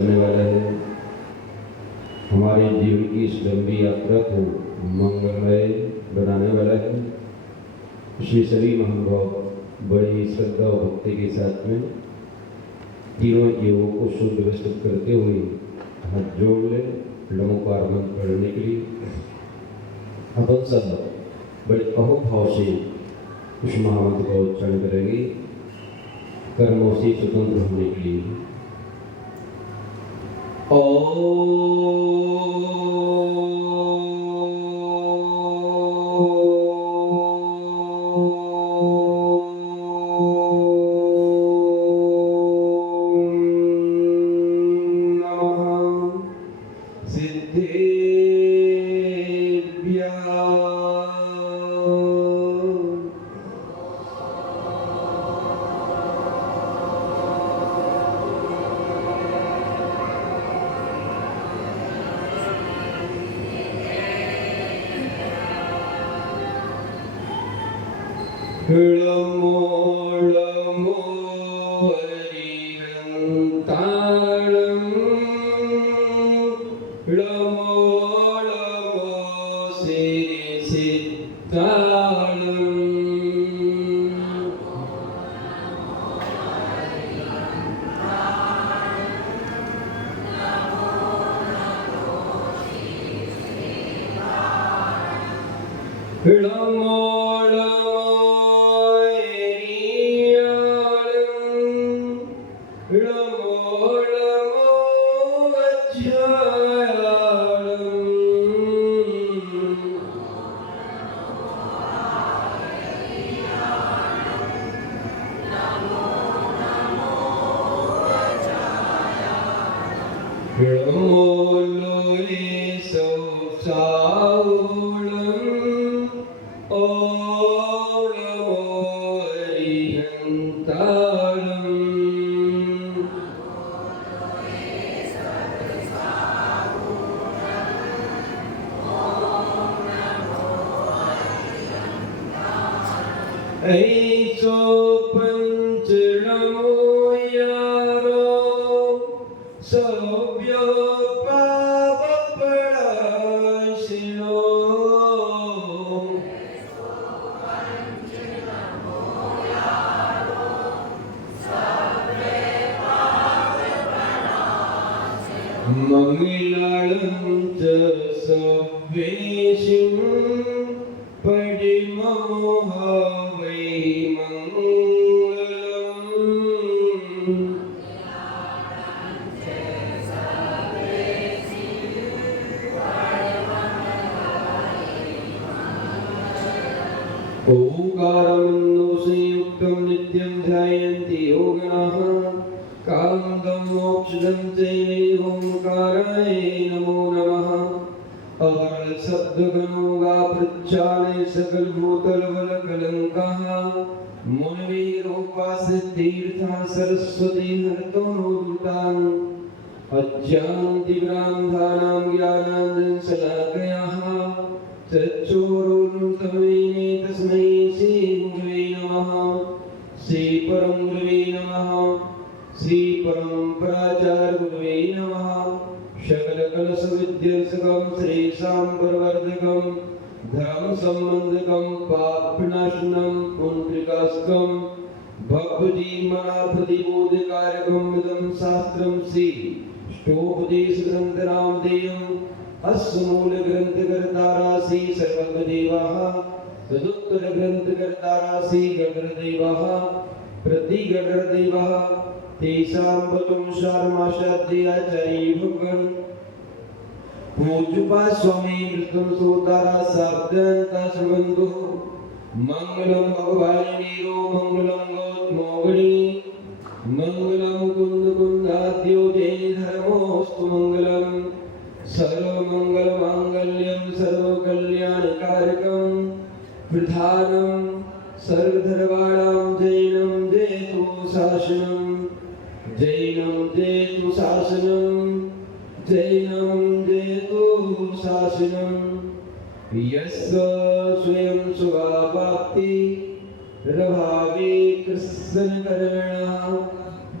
करने वाला है। हमारे जीवन की इस लंबी यात्रा को मंगलमय बनाने वाला है। इसलिए सभी महानुभाव बड़ी ही श्रद्धा और भक्ति के साथ में तीनों जीवों को शुद्ध व्यवस्थित करते हुए हाथ जोड़ ले लंकार मंत्र पढ़ने के लिए अपन सब बड़े अहोभाव से उस महामंत्र का उच्चारण करेंगे कर्मों से स्वतंत्र होने के लिए।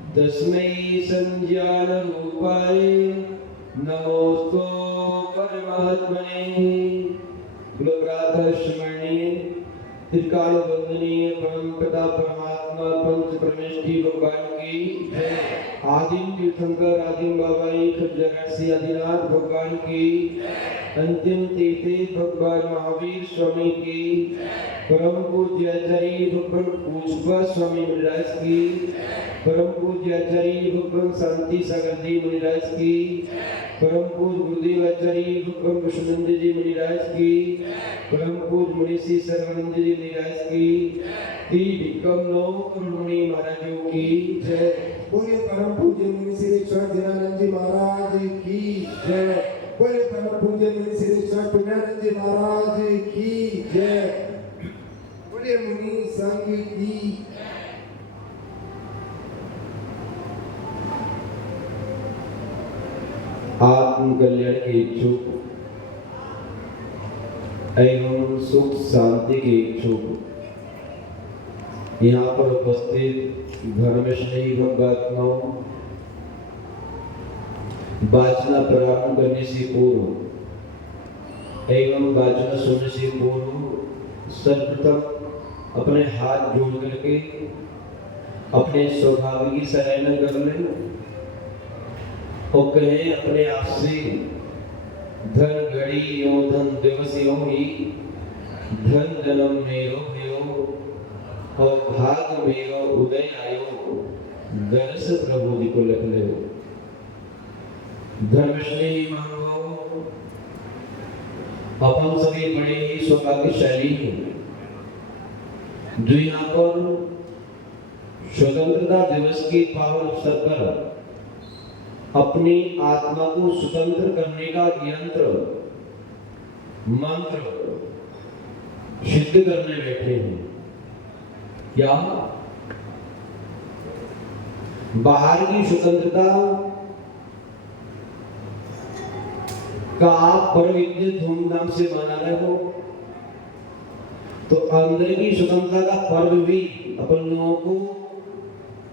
तस्मै संज्ञानरूपाय नमोऽस्तु परमात्मने। प्रातः स्मरणीय त्रिकाल वंदनीय परम पिता परमात्मा पंच परमेष्ठी भगवान की आदिम तीर्थंकर आदिम बाबाई खज्जरसी आदिनाथ भगवान की अंतिम तीर्थ भगवान महावीर स्वामी की परम पूज्य आचार्य भगवान पुष्पा स्वामी महाराज की परम पूज्य आचार्य भगवान शांति सागर जी महाराज की परम पूज्य गुरुदेव आचार्य भगवान विष्णुनंद जी महाराज की परम पूज्य मुनीषी सर्वानंद जी महाराज की विक्रम मुनि महाराजों की जय। बोले परम पूज्य मुनि श्री दीनानंद जी महाराज की जय। बोले परम पूज्य मुनि श्री पुण्यानंद जी महाराज की जय। बोले मुनि संघ की। आत्म कल्याण के इच्छुक एवं सुख शांति के इच्छुक यहाँ पर उपस्थित धर्मस्नेही भक्तात्माओं, वाचना प्रारंभ करने से पूर्व एवं वाचना सुनने से पूर्व सर्वप्रथम अपने हाथ जोड़ करके अपने स्वभाव की सराहना कर लें और कहें अपने आप से, धन घड़ी यो धन दिवस यो ही, धन जन्म मेरो भयो और भाग मेरो उदय आयो, दरस प्रभु जी को लिख ले। धर्मस्नेही महानुभाव, अपन सभी बड़े ही सौभाग्यशाली हैं जो यहाँ पर स्वतंत्रता दिवस के पावन अवसर पर अपनी आत्मा को स्वतंत्र करने का यंत्र मंत्र सिद्ध करने बैठे हैं। क्या बाहर की स्वतंत्रता का आप पर्व इतने धूमधाम से मना रहे हो तो अंदर की स्वतंत्रता का पर्व भी अपन लोगों को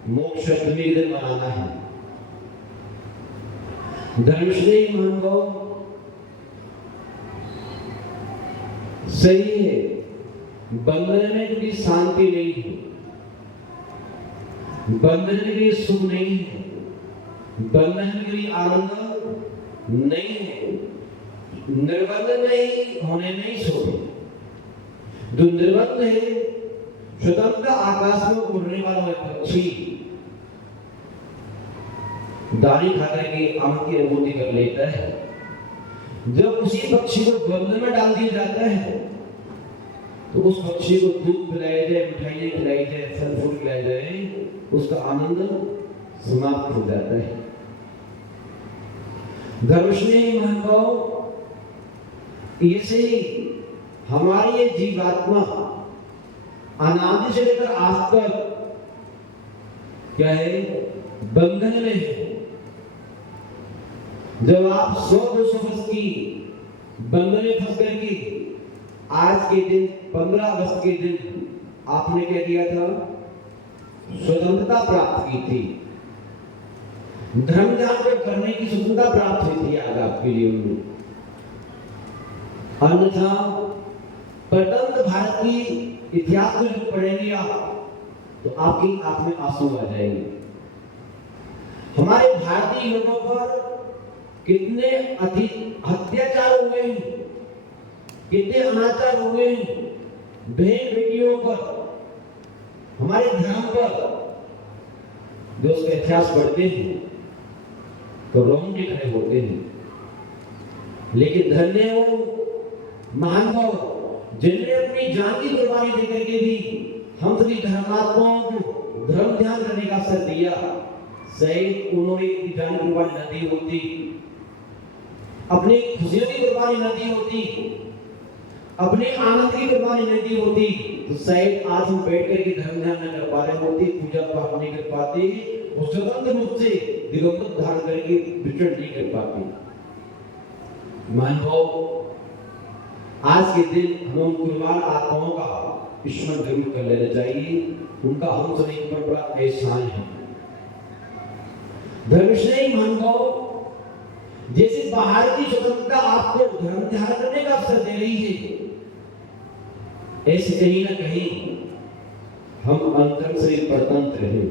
मोक्ष अष्टमी के दिन मनाना है। धर्मस्नेही महानुभाव, सही है, बंधन में कभी शांति नहीं है, बंधन में कभी सुख नहीं है, बंधन में कभी आनंद नहीं है, निर्बंध नहीं होने नहीं सोते। जो निर्बंध है, स्वतंत्र आकाश में उड़ने वाला है पक्षी, दाने खा करके आम की अनुभूति कर लेता है। जब उसी पक्षी को बंधन में डाल दिया जाता है तो उस पक्षी को दूध पिलाया जाए, मिठाइयाँ खिलाई जाए, फल फूल खिलाए जाए, उसका आनंद समाप्त हो जाता है। धर्मस्नेही महानुभाव, ऐसे हमारी ये जीवात्मा अनादि से लेकर आज तक क्या है, बंधन में है। जब आप 100-200 वर्ष की बंधन में फंस करके आज के दिन 15 अगस्त के दिन आपने क्या किया था, स्वतंत्रता प्राप्त की थी, धर्म ध्यान को करने की स्वतंत्रता प्राप्त हुई थी आज आपके लिए उन्हें। अन्यथा प्रतंत्र भारत की इतिहास को जब पढ़ेंगे आप तो आपकी आंख में आंसू आ जाएंगे। हमारे भारतीय लोगों पर कितने अत्याचार हुए हैं, कितने अनाचार हुए हैं, बहन बेटियों पर, हमारे धर्म पर। जो उसका इतिहास पढ़ते हैं तो रोंगटे खड़े होते हैं। लेकिन धन्य हो महानुभाव जिन्हें अपनी जान की कुर्बानी देकर के भी हम सभी धर्मात्माओं को धर्म ध्यान करने का अवसर दिया। सही उन्होंने जान की कुर्बानी न दी होती, अपनी खुशियों की कुर्बानी न दी होती, अपने आनंद की कुर्बानी न दी होती तो शायद आज हम बैठ कर के धर्म ध्यान न कर पा रहे होते, पूजा पाठ नहीं कर पाते और स्वतंत्र रूप से दिगंबर धारण करके विचरण नहीं कर पाते। महानुभाव, आज के दिन हम कुर्बान आत्माओं का स्मरण जरूर कर लेना चाहिए। उनका हम सभी पर बड़ा एहसान है। धर्मश्रेय महानुभाव, जैसे बाहर की स्वतंत्रता आपको धर्म ध्यान करने का अवसर दे रही है, ऐसे कहीं ना कहीं हम अंतर से परतंत्र हैं।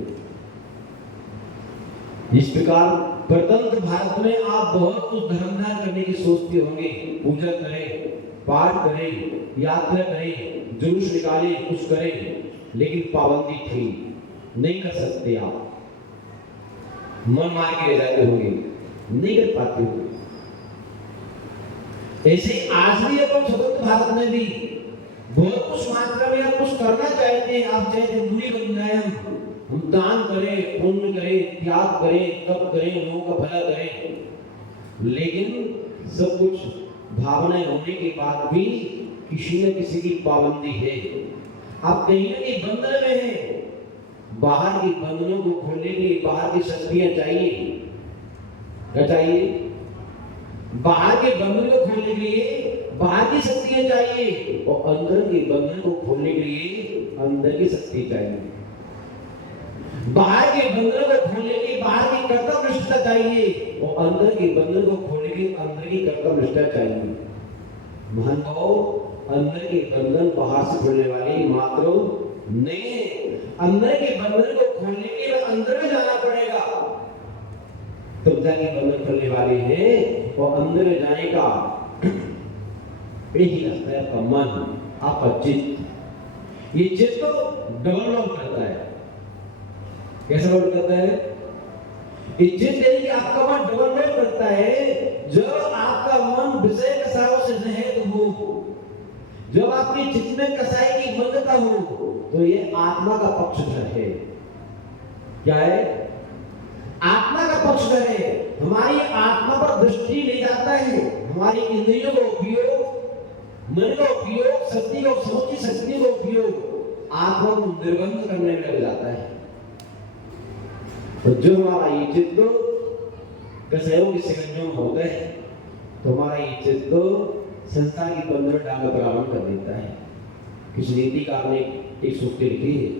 इस प्रकार परतंत्र भारत में आप बहुत कुछ धर्म ध्यान करने की सोचते होंगे, पूजा करें, पाठ करें, यात्रा करें, जुलूस निकालें, कुछ करें, लेकिन पाबंदी थी, नहीं कर सकते आप, मन मार के रह जाते होंगे, नहीं कर पाते हो। ऐसे आज भी अपन स्वतंत्र भारत में भी बहुत कुछ मात्रा में आप कुछ करना चाहते हैं, आप चाहते दूरी बन जाए, हम दान करें, पुण्य करें, त्याग करें, तप करें, लोगों का भला करें, लेकिन सब कुछ भावनाएं होने के बाद भी किसी न किसी की पाबंदी है। आप कहीं ना कहीं बंधन में हैं, बाहर के बंधनों को खोलने के लिए बाहर की शक्तियां चाहिए। क्या चाहिए? बाहर के बंधन को खोलने के लिए बाहर की शक्तियां चाहिए, और अंदर के बंधन को खोलने के लिए अंदर की शक्ति चाहिए। बाहर के बंधनों को खोलने के लिए बाहर की कर्तव्य निष्ठा चाहिए, और अंदर के बंधन को खोलने के लिए अंदर की कर्तव्य निष्ठा चाहिए। महानुभाव, अंदर के बंधन बाहर से खोलने वाली मात्र नहीं है, अंदर के बंधन को खोलने के लिए अंदर में जाना पड़ेगा, तब जाके बंधन खोलने वाले हैं। और अंदर में जाने का यही रास्ता है आपका मन, आपका चित्त। ये चित्त तो डबल रोल करता है। कैसे रोल करता है? ये चित्त यानी कि आपका मन डबल रोल करता है। जब आपका मन विषय कसायों से रहित हो, जब आपके चित्त में कसाई की मंदता हो, तो ये आत्मा का पक्षधर है। क्या है? आत्मा का पक्षधर है। हमारी आत्मा पर दृष्टि ले जाता है, हमारी इंद्रियों का उपयोग, मन का उपयोग, शक्ति और समझ की शक्ति का उपयोग आत्मा को निर्बंध करने में लग जाता है। और जो हमारा ये चित्त कसायों के शिकंजों में होता है, तो हमारा ये चित्त संसार की बंधन डालना प्रारंभ कर देता है। किसी नीतिकार ने एक सूक्ति लिखी है,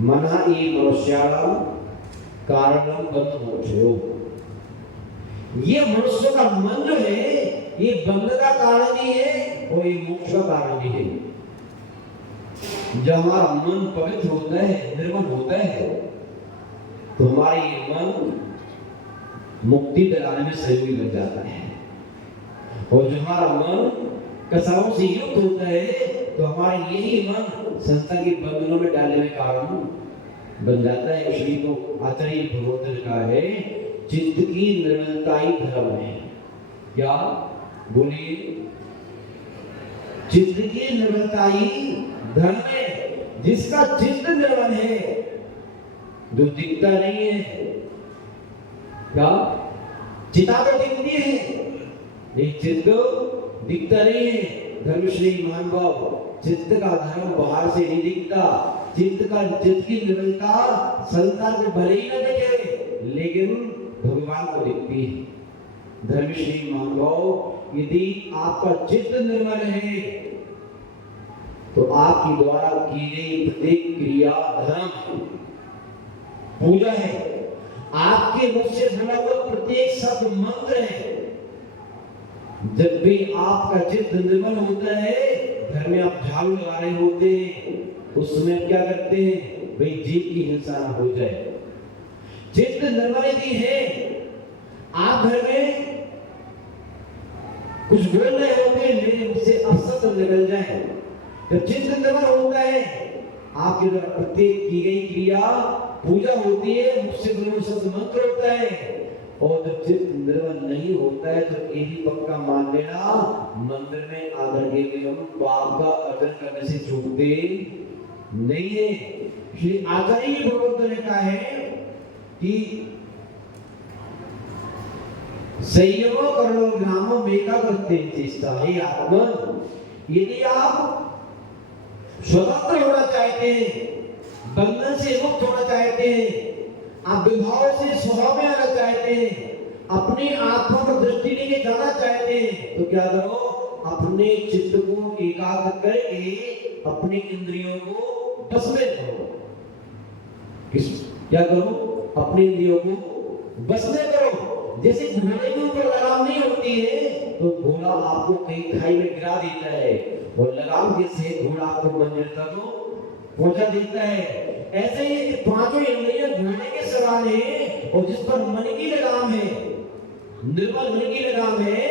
मना ई मनुष्याणाम कारणम बंध मोक्षयो। ये मनुष्य का मन जो है, ये बंध का कारण ही है और ये मोक्ष का कारण ही है। जब हमारा मन पवित्र होता है, निर्मल होता है, तो हमारा ये मन मुक्ति दिलाने में सहयोगी बन जाता है। और जो हमारा मन कसाओं से युक्त होता है, तो हमारा यही मन संसार के बंधनों में डालने में कारण बन जाता है। इसलिए तो आचार्य भगवत ने कहा है, चित्त की निर्मलता ही धर्म है। क्या बोलिए? चित्त की निर्मलता ही धर्म है। जिसका चित्त निर्मल है, जो दिखता नहीं है, क्या चिता तो दिखती है, एक चित्त दिखता नहीं है। धर्मश्री महानुभाव, चित्त का धर्म बाहर से नहीं दिखता। चित्त की निर्मलता संसार को भले ही न दिखे, लेकिन भगवान को दिखती है। धर्मश्री महानुभाव, यदि आपका चित्त निर्मल है, तो आपकी द्वारा की गई प्रत्येक क्रिया धर्म है, पूजा है। आपके मुख से बोला हुआ प्रत्येक शब्द मंत्र है। जब भी आपका चित्त निर्मल होता है, घर में आप झाड़ू लगा रहे होते हैं, उस समय क्या करते हैं? भाई जीव की हिंसा ना हो जाए। चित्त निर्मल यदि है, आप घर में कुछ बोल रहे होते हैं, लेकिन उससे अपशब्द निकल जाए, जब चित्त निर्मल होता है, आपके द्वारा प्रत्येक की गई क्रिया पूजा होती है, मुझसे बोले शब्द मंत्र होता है। और जब चित्त निर्मल नहीं होता है, तो यही पक्का मान लेना, मंदिर में आकर के हम पाप का अर्जन करने से चूकते नहीं है। श्री आचार्य भगवत ने कहा है कि संयम करो ग्रामो मेका करते चेष्टा। हे आत्मन, यदि आप स्वतंत्र होना चाहते हैं, बंधन से मुक्त होना चाहते हैं, आप विभाव से स्वभाव में आना चाहते हैं, अपनी आत्मा पर दृष्टि लेके जाना चाहते हैं, तो क्या करो? अपने चित्त को एकाग्र करके अपनी इंद्रियों को बस में करो। क्या करो? अपने इंद्रियों को बस में करो। जैसे घोड़े के ऊपर लगाम नहीं होती है तो घोड़ा आपको कहीं खाई में गिरा देता है और लगाम जैसे घोड़ा आपको मंजिल तक पहुंचा देता है। ऐसे ही पांचों इंद्रियां घोड़े के सवार है और जिस पर मन की लगाम है, निर्मल मन की लगाम है,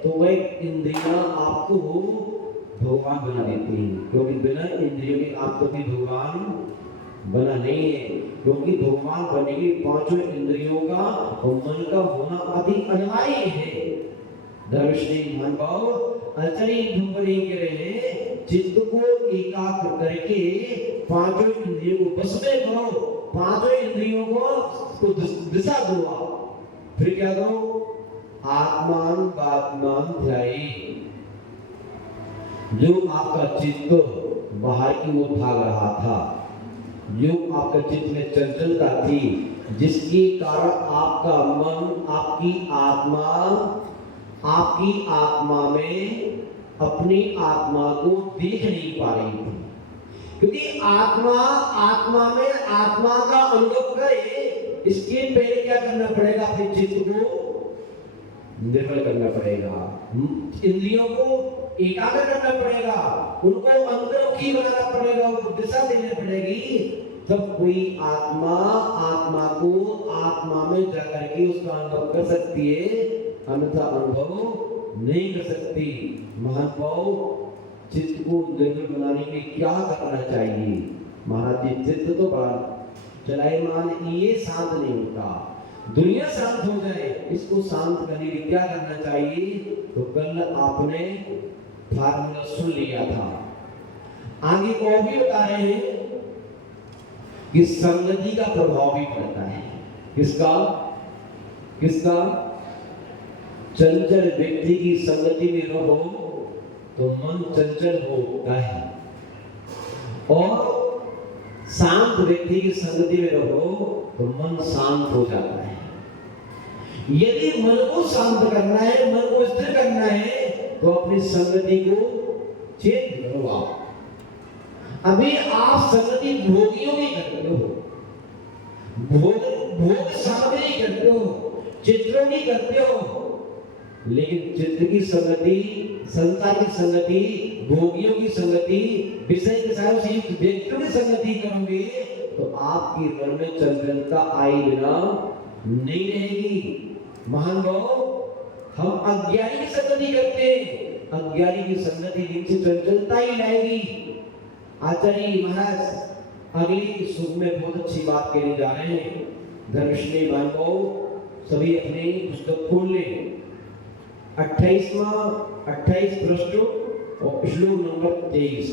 तो वह इंद्रियां आपको भगवान बना देती हैं। क्योंकि बिना इंद्रियों के आप कभी भगवान बना नहीं है। क्योंकि भगवान बनने के पांचों इंद्रियों का और मन का होना अति अनिवार्य है। धर्मश्री महानुभाव आचार्य भूपरी कह रहे हैं, चित्त को एकाग्र करके पांचों इंद्रियों को बस में करो, पांचों इंद्रियों को दिशा दो। फिर क्या करो? आत्मान बात्मान ध्याई। जो आपका चित्त बाहर की ओर भाग रहा था, जो आपका चित्त में चंचलता थी, जिसके कारण आपका मन आपकी आत्मा में अपनी आत्मा को देख नहीं पा रही थी। क्योंकि आत्मा में आत्मा का अनुभव करे, इसके पहले क्या करना पड़ेगा? अपने चित्त को निर्मल करना पड़ेगा, इंद्रियों को एकाग्र करना पड़ेगा, उनको अंतर्मुखी बनाना पड़ेगा, उनको दिशा देनी पड़ेगी। तब कोई आत्मा को आत्मा में जाकर के उसका अनुभव कर सकती है, अन्यथा अनुभव नहीं कर सकती। महानुभाव, चित्त को निर्मल बनाने के लिए क्या करना चाहिए? महाराज जी, चित्त तो बड़ा चलायमान, ये शांत नहीं होता। दुनिया शांत हो जाए, इसको शांत करने के लिए क्या करना चाहिए? तो कल आपने फार्मूला सुन लिया था। आगे और भी बता रहे हैं कि संगति का प्रभाव भी पड़ता है। किसका? चंचल व्यक्ति की संगति में रहो तो मन चंचल होता है, और शांत व्यक्ति की संगति में रहो तो मन शांत हो जाता है। यदि मन को शांत करना है, मन को स्थिर करना है, तो अपनी संगति को चेंज करो। आप अभी आप संगति भोगियों की करते हो, भोग सामग्री करते हो, चित्रों की करते हो, लेकिन चित्र की संगति, संसार की संगति, भोगियों की संगति, विषय के साथ से युक्त व्यक्तियों की संगति करोगे तो आपकी मन में चंचलता आए बिना नहीं रहेगी। महानुभाव, हम अज्ञानी की संगति करते हैं, अज्ञानी की संगति जिनसे चंचलता ही लाएगी। आचार्य महाराज अगली सूक्त में बहुत अच्छी बात कहने जा रहे हैं। धर्मश्री महानुभाव, सभी अपने पुस्तक खोल लें। 28 पृष्ठ और श्लोक नंबर 23।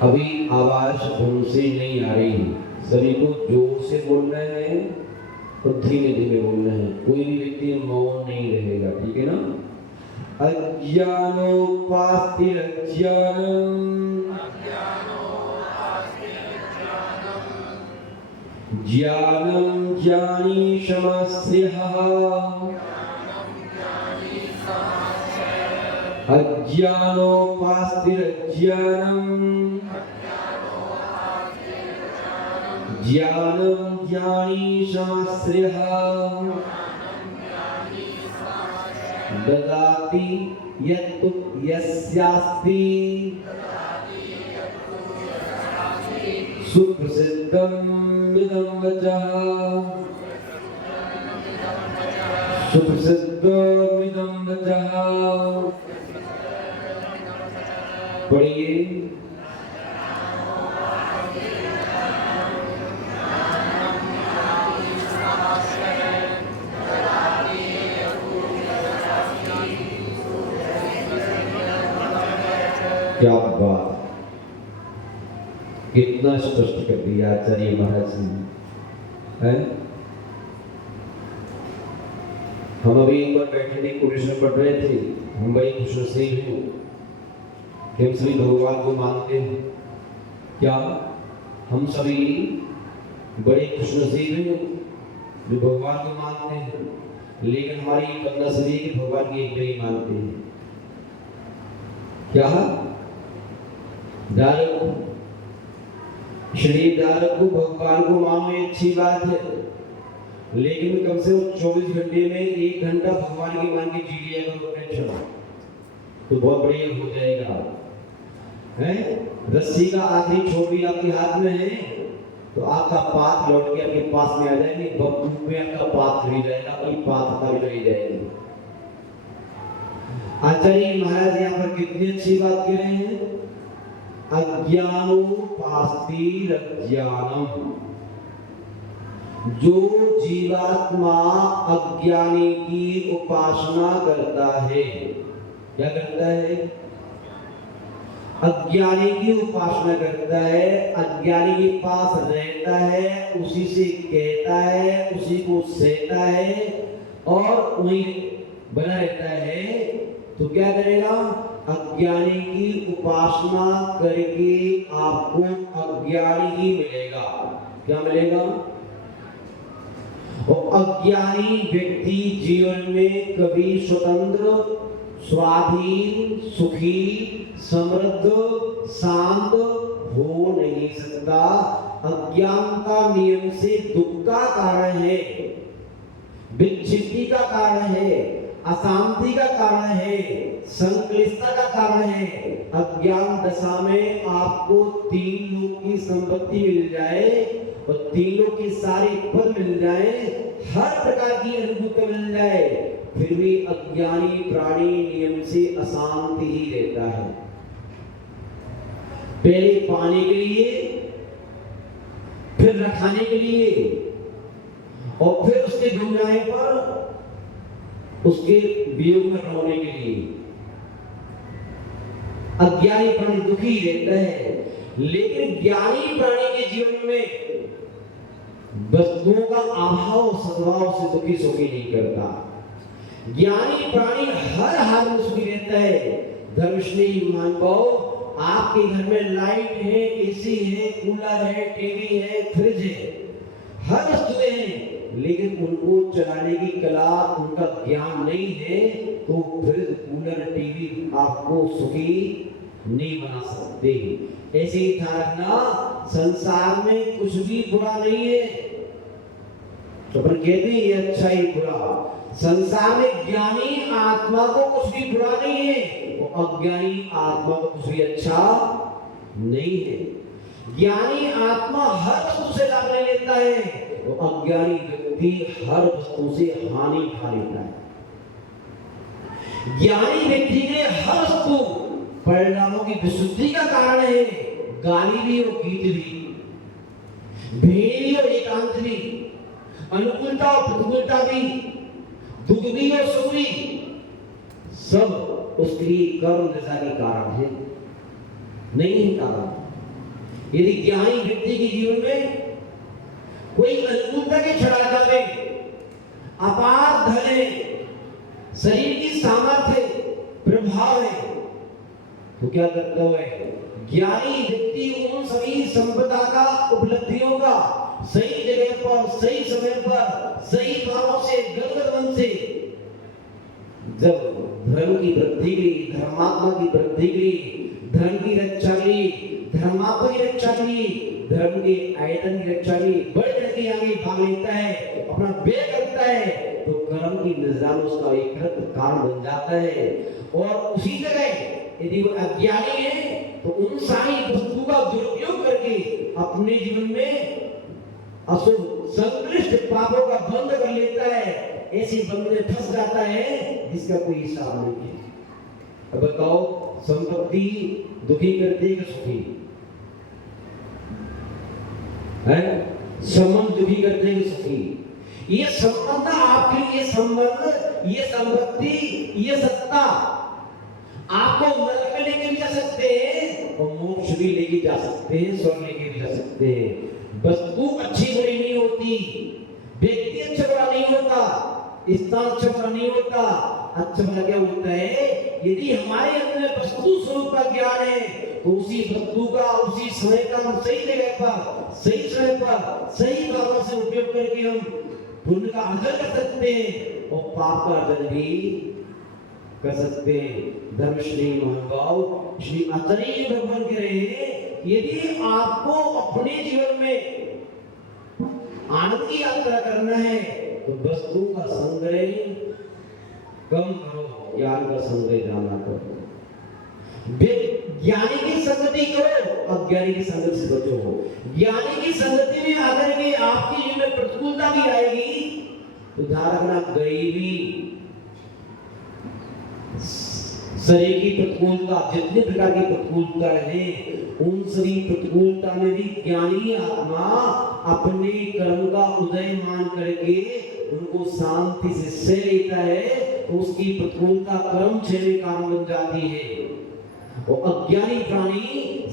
अभी आवाज उनसे नहीं आ रही, सभी को जोर से बोल रहे हैं और धीमे धीमे बोल रहे हैं। कोई भी व्यक्ति मौन नहीं रहेगा, ठीक है ना? ज्ञानं ज्ञानी शमस्यः, अज्ञानोपास्तिरज्ञानम्, ज्ञानं ज्ञानी शमस्यः, ददाति यत्तु यस्यास्ति, सुप्रसिद्धं इदं वचः, सुप्रसिद्धं इदं वचः। पढ़िए। क्या बात, कितना स्पष्ट कर दिया आचार्य महाराज ने, है? हम अभी एक बार बैठे थे, कुरेश्वर पढ़ रहे थे, हम बड़े खुश से हैं कि हम सभी भगवान को मानते हैं। क्या हम सभी बड़े खुशनसीब हैं जो भगवान को मानते हैं, लेकिन हमारी बंदा सभी के भगवान की एक नहीं मानते हैं। क्या धारक शरीर धारक को भगवान को मानो ये अच्छी बात है, लेकिन कम से कम 24 घंटे में 1 घंटा भगवान की मान के जी लिया करो, तो बहुत बढ़िया हो जाएगा। है रस्सी का आखिरी छोर भी आपके हाथ में है, तो आपका पात लौट के आपके पास में आ जाएगी, बबूक में आपका पात खड़ी जाएगा, कोई पात का भी चली जाएगी। आचार्य महाराज यहाँ पर कितनी अच्छी बात कह रहे हैं, अज्ञानोपास्ति अज्ञानम। जो जीवात्मा अज्ञानी की उपासना करता है, क्या करता है? अज्ञानी की उपासना करता है, अज्ञानी के पास रहता है, उसी से कहता है, उसी को सहता है और वहीं बना रहता है, तो क्या करेगा? अज्ञानी की उपासना करके आपको अज्ञानी ही मिलेगा। क्या मिलेगा? और अज्ञानी व्यक्ति जीवन में कभी स्वतंत्र, स्वाधीन, सुखी, समृद्ध, शांत हो नहीं सकता। अज्ञानता नियम से दुख का कारण है, विच्छिन्नता का कारण है, अशांति का कारण है, संक्लिष्टता का कारण है। अज्ञान दशा में आपको 3 लोक की संपत्ति मिल जाए और 3 लोक के सारे पद मिल जाए, हर प्रकार की अनुभूति मिल जाए, फिर भी अज्ञानी प्राणी नियम से अशांति ही रहता है। पहले पाने के लिए, फिर रखाने के लिए, और फिर उसके डूब जाने पर उसके वियोग में रोने के लिए। अज्ञानी प्राणी दुखी रहता है, लेकिन ज्ञानी प्राणी के जीवन में वस्तुओं का अभाव सद्भाव से दुखी सुखी नहीं करता। ज्ञानी प्राणी हर हाल में सुखी रहता है। धर्मस्नेही मानव, आपके घर में लाइट है, एसी है, कूलर है, टीवी है, फ्रिज है, हर वस्तुएं हैं, लेकिन उनको चलाने की कला, उनका ज्ञान नहीं है, तो फ्रिज, कूलर, टीवी आपको सुखी नहीं बना सकते। ऐसे ही ध्यान रखना, संसार में कुछ भी बुरा नहीं है। तो अपन कहते हैं ये अच्छा ही बुरा। संसार में ज्ञानी आत्मा को कुछ भी बुरा नहीं है, वो अज्ञानी आत्मा को कुछ भी अच्छा नहीं है। ज्ञानी आत्मा हर वस्तु से लाभ ले लेता है, वो अज्ञानी व्यक्ति हर वस्तु से हानि उठा लेता है। ज्ञानी व्यक्ति के हर वस्तु परिणामों की विशुद्धि का कारण है, गाली भी और गीत भी, भेड़ भी और एकांत भी, अनुकूलता और प्रतिकूलता भी, दुख भी और सुख भी, सब उसके लिए कर्म दशा के कारण है, नहीं है कारण। यदि ज्ञानी व्यक्ति के जीवन में कोई अनुकूलता के छड़ा जावे, अपार धन है, शरीर की सामर्थ्य, प्रभाव है, तो क्या करता है? ज्ञानी व्यक्ति उन सभी संपदा का, उपलब्धियों का सही जगह पर, सही समय पर, सही भावों से, गदगद मन से, जब धर्म की वृद्धि के लिए, धर्मात्मा की वृद्धि के लिए, धर्म की रक्षा के लिए, धर्मात्मा की रक्षा के लिए, धर्म के आयतन की रक्षा के लिए बढ़ चढ़ के आगे भाग लेता है, अपना व्यय करता है, तो कर्म की निजाम उसका एक कारण बन जाता है। और उसी जगह यदि वो अज्ञानी है, तो उन सारी वस्तुओं का दुरुपयोग करके अपने जीवन में अशुभ, संक्लिष्ट पापों का बंद कर लेता है। ऐसे बंद में फंस जाता है जिसका कोई हिसाब नहीं है। अब बताओ, संपत्ति दुखी करती है कि सुखी है? संबंध दुखी करते हैं कि सुखी? ये संबंध आपके लिए, संबंध, ये संपत्ति, ये सत्ता आपको नरक में लेके भी जा सकते हैं और मोक्ष भी लेके जा सकते हैं, स्वर्ग लेके भी जा सकते हैं। वस्तु अच्छी बुरी नहीं होती, व्यक्ति अच्छा बुरा नहीं होता, स्थान अच्छा बुरा नहीं होता। अच्छा बुरा क्या होता है? यदि हमारे अंदर वस्तु स्वरूप का ज्ञान है तो उसी वस्तु का उसी समय का हम सही जगह पर सही समय पर सही भावना से उपयोग करके हम पुण्य का अर्जन कर सकते हैं और पाप का अर्जन भी कर सकते हैं। धर्मश्री महानुभाव श्री आचार्य भगवान कह रहे हैं यदि आपको अपने जीवन में आनंद की यात्रा करना है तो वस्तु का संग्रह कम करो, ज्ञान का संग्रह ज्यादा करो। ज्ञानी की संगति करो, अज्ञानी की संगति से बचो। ज्ञानी की संगति में आकर के आपके जीवन में प्रतिकूलता भी आएगी तो ध्यान रखना, गरीबी, शरीर की प्रतिकूलता, जितने प्रकार की प्रतिकूलता है उन सभी प्रतिकूलता में भी ज्ञानी आत्मा अपने कर्म का उदय मान करके उनको शांति से सह लेता है तो उसकी प्रतिकूलता कर्म छेड़ने कारण बन जाती है। वो अज्ञानी प्राणी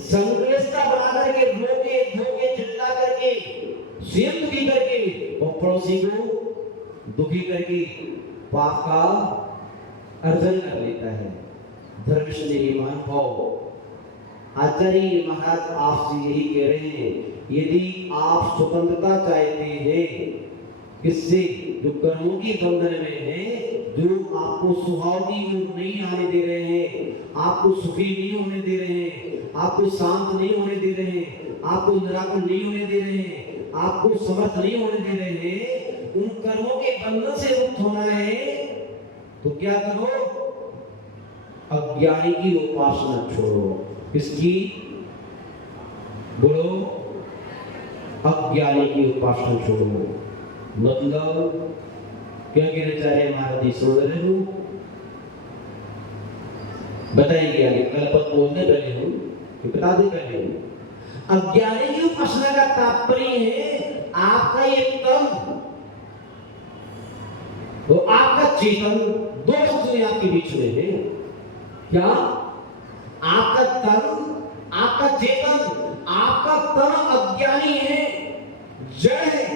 संग्रहता बना करके रोके धोके चिल्ला करके स्वयं दुखी करके और पड़ोसी को दुखी करके पाप का अर्जन कर लेता है। धर्मश्री महानुभाव आचार्य महाराज आपसे यही कह रहे हैं यदि आप स्वतंत्रता चाहते हैं किससे, जो कर्मों की बंधन में है, जो आपको सुहाव की ओर नहीं आने दे रहे हैं, आपको सुखी नहीं होने दे रहे हैं, आपको शांत नहीं होने दे रहे हैं, आपको निराकुल नहीं होने दे रहे हैं, आपको समर्थ नहीं होने दे रहे हैं, उन कर्मों के बंधन से मुक्त होना है तो क्या करो, अज्ञानी की उपासना छोड़ो। किसकी बोलो, अज्ञानी की उपासना छोड़ो। मतलब क्या कहना चाह रहे हैं महाराज, सुन रहे हो, बताएंगे आगे, कल पद बोलने पहले हूं कि बता दे पहले हूं। अज्ञानी की उपासना का तात्पर्य है आपका ये तन, तो आपका चेतन, दो वस्तुएं आपके बीच में है। क्या? आपका तन, आपका चेतन, आपका तन अज्ञानी है, जड़ है।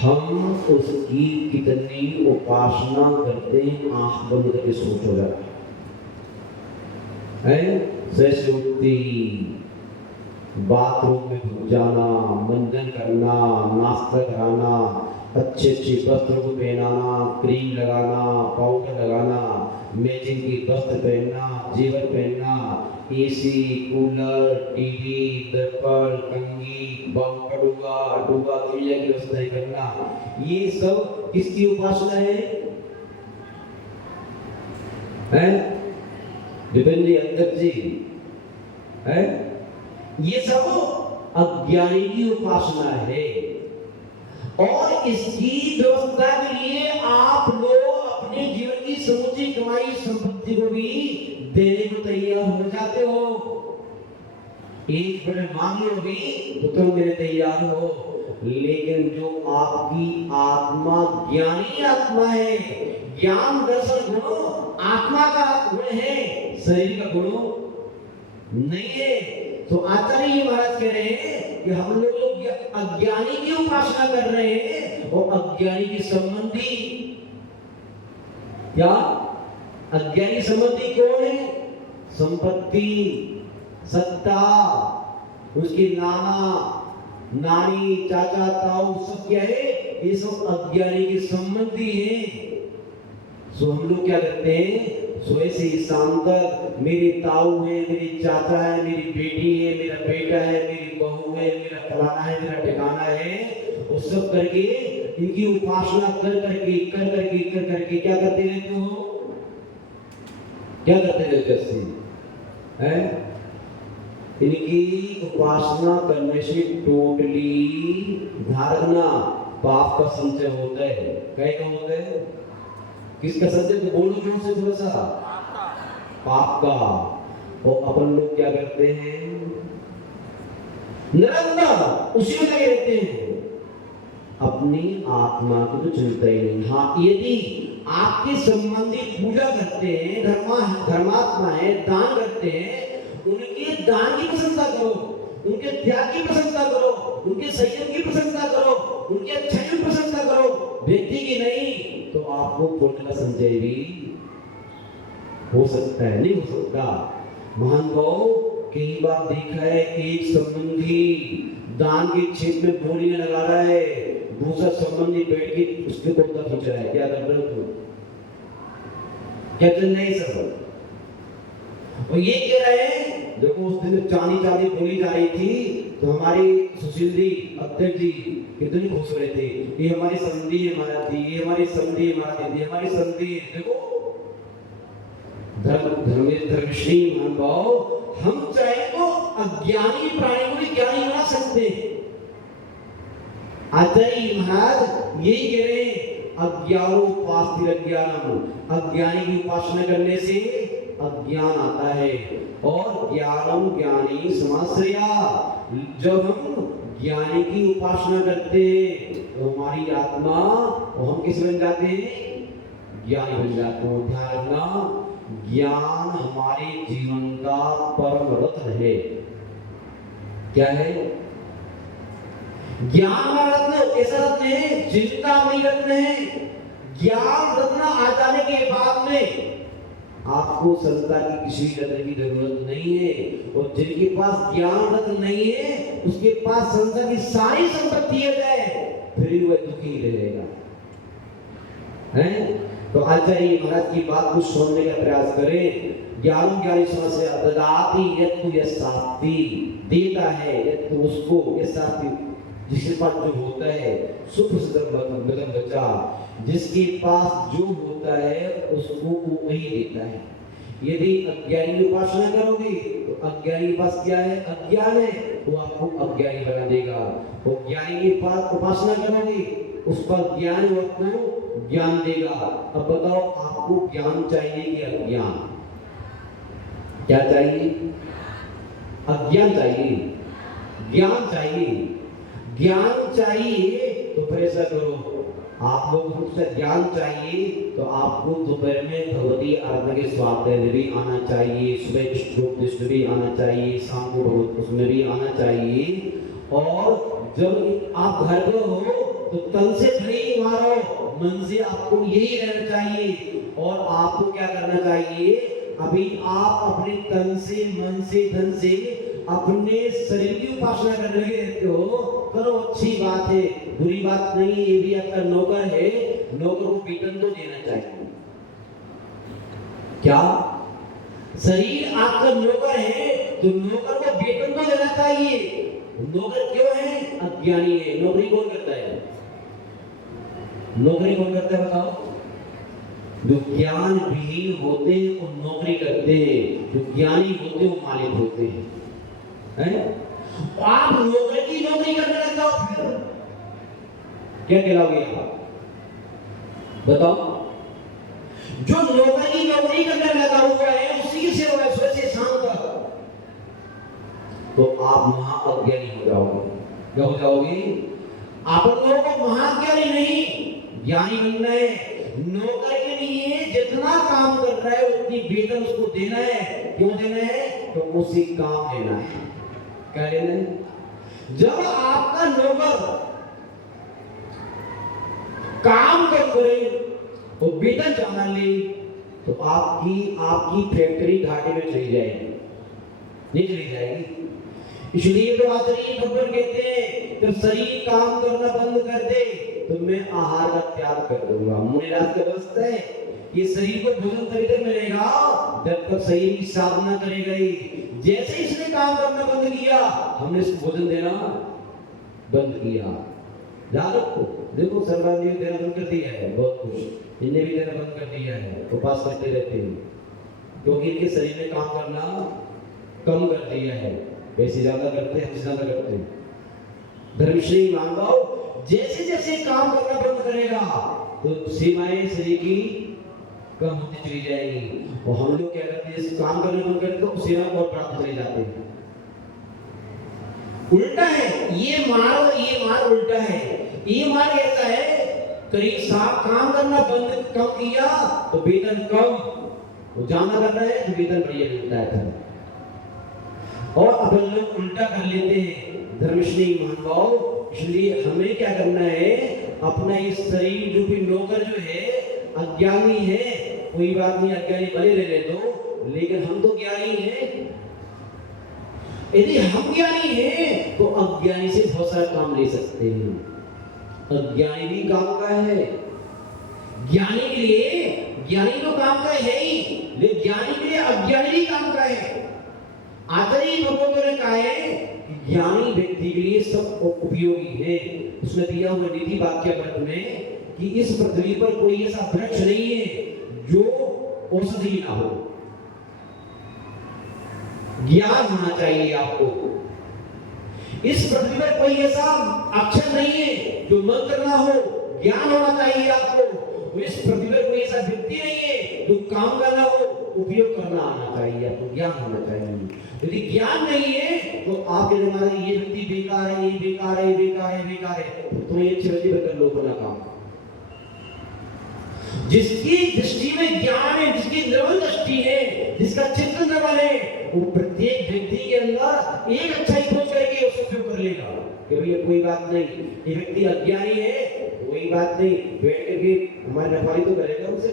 हम उसकी कितनी उपासना करते हैं, आंख बंद करके सोचो जरा, है जैसे उठती बाथरूम में घुस जाना, मंजन करना, नाश्ता कराना, अच्छे अच्छे वस्त्र को पहनाना, क्रीम लगाना, पाउडर लगाना, मैचिंग की वस्त्र पहनना, जेवर पहनना, एसी, कूलर, टीवी, दर्पण, कंघी, डूबा दुनिया की व्यवस्थाएं करना, ये सब किसकी उपासना है? विपिन अंदर जी है, ये सब अज्ञानी की उपासना है। और इसकी व्यवस्था के लिए आप लोग अपने जीवन की समूची कमाई संपत्ति को भी देने को तैयार हो जाते हो। एक बड़े मांग लो भी तो तुम देने तैयार हो, लेकिन जो आपकी आत्मा ज्ञानी आत्मा है, ज्ञान दर्शन गुण आत्मा का गुण है, शरीर का गुण नहीं है। तो आचार्य महाराज कह रहे हैं कि हम लोग अज्ञानी की उपासना कर रहे हैं और अज्ञानी के संबंधी, क्या अज्ञानी संबंधी कौन है? संपत्ति, सत्ता, उसकी नाना नानी, चाचा ताऊ, सब क्या है? ये सब अज्ञानी के संबंधी हैं। सो हम लोग क्या करते हैं, सोए से शाम तक मेरी ताऊ है, मेरी चाचा है, मेरी बेटी है, मेरा बेटा है, मेरी बहू है, मेरा फलाना है, मेरा ठिकाना है, वो सब करके इनकी उपासना कर करके क्या करते रहते हो? क्या करते रहते हैं? इनकी उपासना करने से टोटली धारणा पाप का संचय होता है। क्या का होता है? किसका संचय? तो बोलो जोर से थोड़ा सा, पाप का। और अपन लोग क्या करते हैं? निरंतर उसी में लगे रहते हैं, अपनी आत्मा को तो चिंता ही नहीं। हाँ, यदि आपके संबंधी पूजा करते हैं, धर्मात्मा है, दान करते हैं, उनके दान की प्रशंसा करो, उनके त्याग की प्रशंसा करो, उनके संयम की प्रशंसा करो, उनके अच्छाई की प्रशंसा करो, व्यक्ति की नहीं, तो आपको पुण्य का संचय भी हो सकता है? नहीं हो सकता। महान भाव कई बार देखा है, एक संबंधी दान के क्षेत्र में बोली लगा रहा है, दूसरा संबंधी बैठ के उसके कुर्ता खींच रहा है। क्या कर रहे हो तुम? क्या चल रहा है सब? और ये कह रहे हैं, देखो उस दिन चांदी बोली जा रही थी तो हमारे सुशील जी अध्यक्ष जी कितने खुश हो रहे थे, ये हमारी संधि है महाराज जी, ये हमारी संधि है महाराज जी, हमारी संधि है। देखो धर्मश्री महान भाव, हम चाहे तो अज्ञानी प्राणी को भी ज्ञानी बना सकते हैं। आचार्य महाराज यही कह रहे हैं, अज्ञानोपास्तिरज्ञानम, अज्ञानी की उपासना करने से अज्ञान आता है, और ज्ञानम ज्ञानी समाश्रया। जब हम ज्ञानी की उपासना करते हैं तो हमारी आत्मा, और हम किस बन जाते हैं? ज्ञानी बन जाते हैं। ध्यान रखना, ज्ञान हमारे जीवन का परम रत्न है। क्या है? ज्ञान का रत्न ऐसा रत्न है जिनका भी रत्न है। ज्ञान रत्न आ जाने के बाद में आपको संसार की किसी रत्न की जरूरत नहीं है, और जिनके पास ज्ञान रत्न नहीं है उसके पास संसार की सारी संपत्ति है, फिर वह दुखी रहेगा। हैं? तो आचार्य महाराज की बात को सुनने का प्रयास करें। ज्ञान ज्ञानी समस्या ददाति यत्तु यस्सास्ति, देता है यत्तु उसको यस्सास्ति, जिसके पास जो होता है, सुप्रसिद्धम बचा, जिसके पास जो होता है उसको वो वही देता है। यदि अज्ञानी की उपासना करोगे तो अज्ञानी के पास क्या है? अज्ञान है, वो आपको अज्ञानी बना देगा। वो ज्ञानी के पास उपासना करोगे, उस पर ज्ञान वो आपको ज्ञान देगा। अब बताओ, आपको ज्ञान चाहिए कि अज्ञान? क्या चाहिए? अज्ञान चाहिए? ज्ञान चाहिए? ज्ञान चाहिए तो फिर ऐसा करो, आप लोगों को ज्ञान चाहिए तो आपको दोपहर में भगवती आराधना के स्वाध्याय में भी आना चाहिए, सुबह श्लोक भी आना चाहिए, शाम को उसमें भी आना चाहिए। और जब आप घर में हो तो तन से धनी मारो, मन से आपको यही रहना चाहिए। और आपको क्या करना चाहिए? अभी आप अपने तन से, मन से, धन से अपने शरीर की उपासना कर रहे रहते हो, करो, अच्छी बात है, बुरी बात नहीं। ये भी आपका नौकर है, नौकर को वेतन तो देना चाहिए। क्या? शरीर आपका नौकर है तो नौकर को वेतन तो देना चाहिए। नौकर क्यों है? अज्ञानी है। नौकरी कौन करता है? नौकरी कौन करता है बताओ? जो ज्ञान विहीन होते हैं वो नौकरी करते हैं, जो ज्ञानी होते हैं वो मालिक होते हैं। आप नौकरी की नौकरी करने लग जाओ, फिर क्या कहलाओगे आप? बताओ। जो नौकरी की नौकरी करने लगा हुआ है उसी की सेवा है सुबह से शाम तक, तो आप महाअज्ञानी हो जाओगे। क्या हो जाओगे? आप लोगों को महाज्ञानी नहीं, ज्ञानी बनना है। नौकर के लिए जितना काम कर रहा है उतनी वेतन उसको देना है। क्यों देना है? तो उसी काम लेना है। क्या लेना है? जब आपका नौकर काम कर करे वो वेतन ज्यादा ले तो आपकी फैक्ट्री घाटे में चली जाएगी, नहीं चली जाएगी। इसलिए तो आचार्य भगवान कहते हैं जब शरीर काम करना बंद कर दे तो मैं आहार का त्याग कर दूंगा। मुनिराज का अवस्था है, ये शरीर को भोजन तभी तक मिलेगा जब तक शरीर की साधना करेगा ही। जैसे इसने काम करना बंद किया, हमने इसको भोजन देना बंद किया। याद रखो, देखो सरकार ने देना बंद कर दिया है, बहुत खुश, इन्हें भी देना बंद कर दिया है, उपास करते रहते हैं क्योंकि इनके शरीर में काम करना कम कर दिया है। वैसे ज्यादा करते हैं, हमसे ज्यादा करते हैं। धर्मश्री मानव जैसे जैसे काम करना बंद करेगा तो सीमाएं शरीर की कम होती चली जाएगी। और हम लोग क्या करते हैं, काम करना बंद करते तो सीमा और बढ़ाते चले जाते हैं। उल्टा है, ये मार उल्टा है। ये मार ऐसा है, करीब साहब काम करना बंद कम किया तो वेतन कम, वो ज्यादा कर रहा है तो वेतन बढ़िया मिलता है। और अपन लोग उल्टा कर लेते हैं धर्मश्री महानुभाव। इसलिए हमें क्या करना है, अपना ये शरीर जो भी नौकर जो है अज्ञानी है कोई बात नहीं, अज्ञानी भले ले ले दो, लेकिन हम तो ज्ञानी हैं। यदि हम ज्ञानी हैं तो अज्ञानी से बहुत सारा काम ले सकते हैं। अज्ञानी भी काम का है, ज्ञानी के लिए ज्ञानी तो काम का है ही, लेकिन ज्ञानी के लिए अज्ञानी भी काम का है। आचार्य भगवत ने कहा है कि ज्ञानी व्यक्ति के लिए सब उपयोगी है। उसने दिया हुआ नीति वाक्य व्रत में कि इस पृथ्वी पर कोई ऐसा वृक्ष नहीं है जो औषधि ना हो। ज्ञान होना चाहिए आपको। इस पृथ्वी पर कोई ऐसा अक्षर नहीं है जो मंत्र ना हो, ज्ञान होना चाहिए आपको। इस पृथ्वी पर कोई ऐसा व्यक्ति नहीं है जो काम का ना हो, उपयोग करना आना चाहिए आपको, ज्ञान होना चाहिए। यदि ज्ञान नहीं है तो आपके दिमाग में ये व्यक्ति बेकार है, ये बेकार है, बेकार है, बेकार है, तो ये अच्छे व्यक्ति कर लो अपना काम। जिसकी दृष्टि में ज्ञान है, जिसकी निर्मल दृष्टि है, जिसका चित्त निर्मल है, वो प्रत्येक व्यक्ति के अंदर एक अच्छाई खोज करके उसको उपयोग कर लेगा कि भैया कोई बात नहीं, ये व्यक्ति अज्ञानी है, कोई बात नहीं, बैठ करके हमारी नफारी तो करेगा उनसे।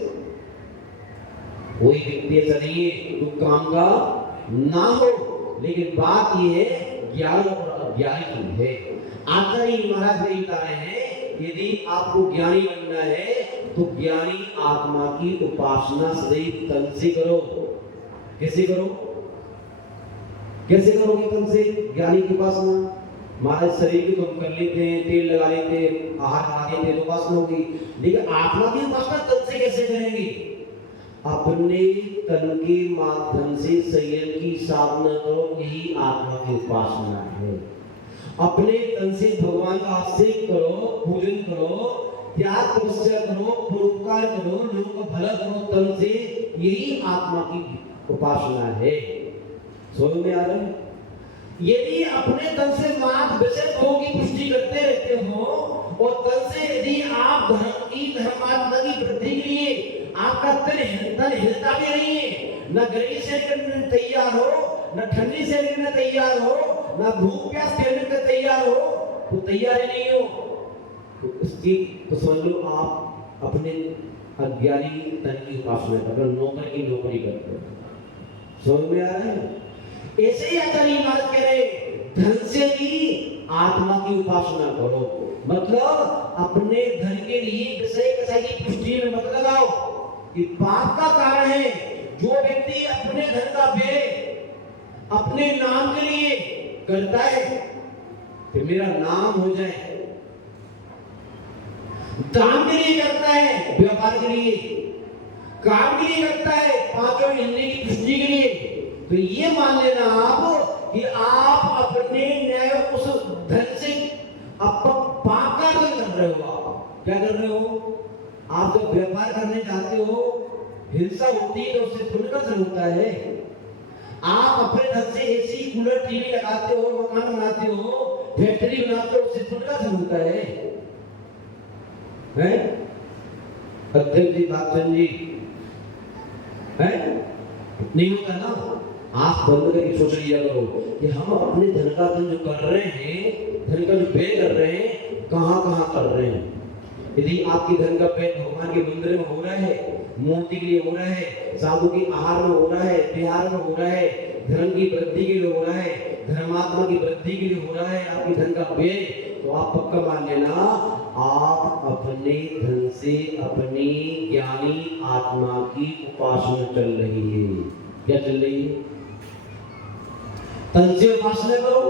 कोई व्यक्ति ऐसा नहीं है जो काम का ना हो, लेकिन बात ये है ज्ञान और अज्ञान की है। आचार्य महाराज ने बता रहे हैं यदि आपको ज्ञानी बनना है तो ज्ञानी आत्मा की उपासना सदैव तन से करो। कैसे करो? कैसे करोगे तन से ज्ञानी की उपासना? हमारे शरीर की तो हम कर लेते हैं, तेल लगा लेते हैं, आहार खा लेते हैं, उपासना होगी, लेकिन आत्मा की उपासना तन से कैसे करेंगे? अपने तन के माध्यम से संयम की साधना करो, यही आत्मा की उपासना है। अपने तन से भगवान का आश्रय करो, पूजन करो, त्याग तपस्या करो, परोपकार करो, लोगों का भला करो तन से, यही आत्मा की उपासना है। समझ में आ रहा है? यदि अपने तन से मात्र विषय भोग की पुष्टि करते रहते हो और तन से यदि आप धर्म की धर्मात्मा की वृद्धि के लिए आपका तन हिलता भी नहीं है, न गर्मी से करने तैयार हो, न ठंडी से करने तैयार हो, न भूख प्यास करने तैयार हो, तो तैयार ही नहीं हो, तो इसकी तो समझ लो आप अपने अज्ञानी तन की उपासना कर रहे हो, नौकर की नौकरी करते हो। समझ में आ रहा है? ऐसे ही आचार्य महाराज कह रहे धन से भी आत्मा की उपासना करो, मतलब अपने धन के लिए विषय कसाई की पुष्टि में मत लगाओ कि पाप का कारण है। जो व्यक्ति अपने धन का व्यय अपने नाम के लिए करता है कि मेरा नाम हो जाए, दान के लिए करता है, व्यापार के लिए, काम के लिए करता है, पांचों हिलने की पुष्टि के लिए, तो ये मान लेना आप कि आप अपने न्याय उस धन से पाप का अर्जन कर रहे हो। आप क्या कर रहे हो? आप जब व्यापार करने जाते हो, हिंसा होती है तो उससे पुण्य का अर्जन होता है। आप अपने धन से एसी, कूलर, टीवी लगाते हो, मकान बनाते हो, फैक्ट्री बनाते हो, उससे पुण्य का अर्जन होता है। अध्यक्ष जी, बादशाह जी, है नहीं होता ना? आंख बंद करके सोच लिया करो कि हम अपने धन का जो कर रहे हैं, धन का जो व्यय कर रहे हैं, कहाँ कहाँ कर रहे हैं। यदि आपके धन का व्यय भगवान के मंदिर में हो रहा है, मूर्ति के लिए हो रहा है, साधु के आहार में हो रहा है, तिहार में हो रहा है, धर्म की वृद्धि के लिए हो रहा है, धर्मात्मा की वृद्धि के लिए हो रहा है आपके धन का व्यय, तो आप पक्का मान लेना आप अपने धन से अपनी ज्ञानी आत्मा की उपासना चल रही है। क्या चल रही है? तन से उपासना करो,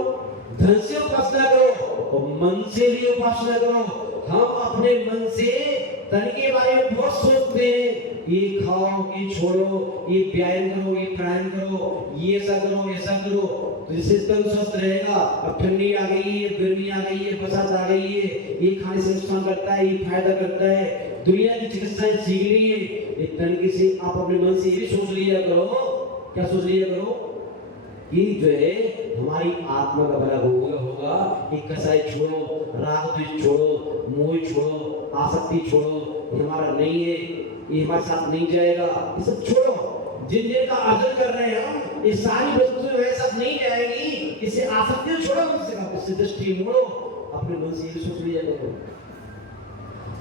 धन से उपासना करो और मन से भी उपासना करो। हम अपने मन से तन के बारे में बहुत सोचते हैं, ये खाओ, ये छोड़ो, ये व्यायाम करो, ये प्राणायाम करो, ये ऐसा करो, ऐसा करो, तो जिससे तन स्वस्थ रहेगा। अब ठंडी आ गई है, गर्मी आ गई है, बरसात आ गई है, ये खाने से नुकसान करता है, ये फायदा करता है, दुनिया की चिकित्साएं सीख रही है। एक तरीके से आप अपने मन से ये भी सोच लिया करो, क्या सोच लिया करो कि जो है हमारी आत्मा का भला होगा। ये कसाई छोड़ो, राग द्वेष छोड़ो, मोह छोड़ो, आसक्ति छोड़ो, ये हमारा नहीं है, ये हमारे साथ नहीं जाएगा, ये सब छोड़ो। जिन जिन का आदर कर रहे हैं हम, ये सारी वस्तुएं हमारे साथ नहीं जाएगी, इसे आसक्ति छोड़ो, उससे दृष्टि मोड़ो। अपने मन से ये सोच लिया करो,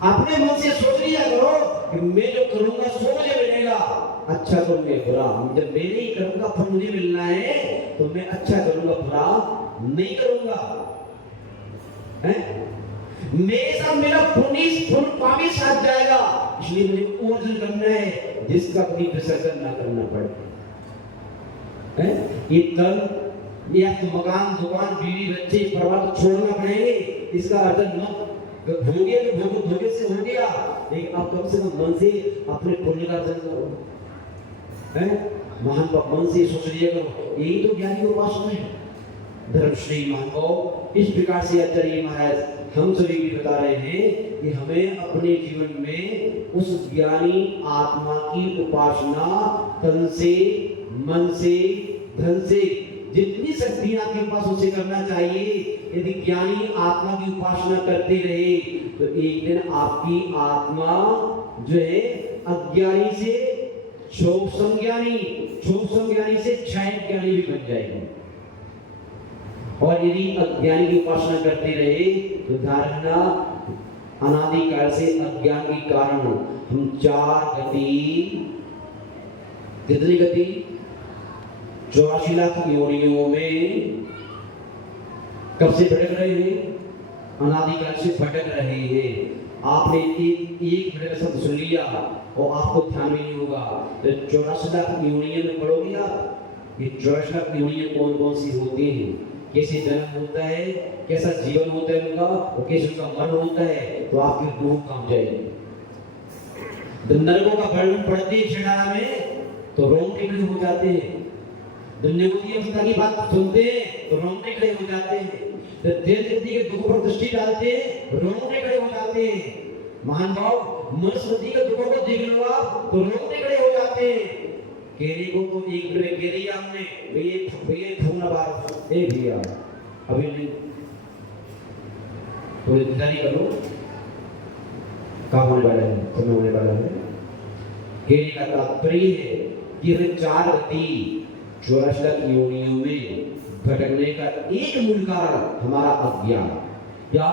अपने मन से सोच लिया करो कि मैं जो करूंगा सो मुझे मिलेगा, अच्छा करूंगा बुरा, जब मैं नहीं करूंगा फल मुझे मिलना है तो मैं अच्छा करूंगा बुरा नहीं करूंगा है? मेरे साथ मेरा पुण्य साथ जाएगा, इसलिए मुझे अर्जन करना है जिसका कभी विसर्जन ना करना पड़े है? ये तन या तो मकान दुकान बीवी बच्चे परिवार तो छोड़ना पड़ेंगे, इसका अर्जन मत हो गया तो धोखे से हो गया, लेकिन आप कम से कम मन से अपने पुण्य का अर्जन करो है? महान मन से सोच लिया करो, यही तो ज्ञानी की उपासना है। धर्मश्री महान इस प्रकार से आचार्य महाराज हम सभी भी बता रहे हैं कि हमें अपने जीवन में उस ज्ञानी आत्मा की उपासना तन से मन से धन से जितनी शक्तियां आपके पास उसे करना चाहिए। यदि ज्ञानी आत्मा की उपासना करते रहे तो एक दिन आपकी आत्मा जो है अज्ञानी से क्षोभ संज्ञानी से क्षय ज्ञानी भी बन जाएगी। और यदि अज्ञानी की उपासना करते रहे तो धारणा अनादिकाल से अज्ञान के कारण हम 4 गति, कितनी गति 84 लाख योनियों में कब से भटक रहे हैं? अनादिकाल से भटक रहे हैं। आपने एक मिनट शब्द सुन लिया और आपको ध्यान में नहीं होगा तो 84 लाख योनियों में पढ़ोगे आप, ये 84 लाख योनियों कौन कौन सी होती हैं, कैसे जन्म होता है, कैसा जीवन होता है उनका और कैसे उनका मरण होता है, तो आपकी रूह काम जाएगी। नरकों का वर्णन पढ़ते हैं छिड़ारा में तो रोंगटे खड़े हो जाते हैं, दुनिया की बात सुनते हैं तो रोंगटे खड़े हो जाते हैं, तो देश गति के दुख पर दृष्टि डालते हैं रोंगटे खड़े हो जाते हैं। महान भाव मनुष्य के दुखों को देख लो आप तो रोंगटे खड़े हो जाते हैं। केरी को तो एक मिनट केरी हमने भैया ठूना बार ए भैया अभी नहीं थोड़ी तैयारी करो, काम होने वाला है, समय होने वाला है। केरी का तात्पर्य है कि हमें 4 गति 84 लाख योनियों में भटकने का एक मूल कारण हमारा अज्ञान। क्या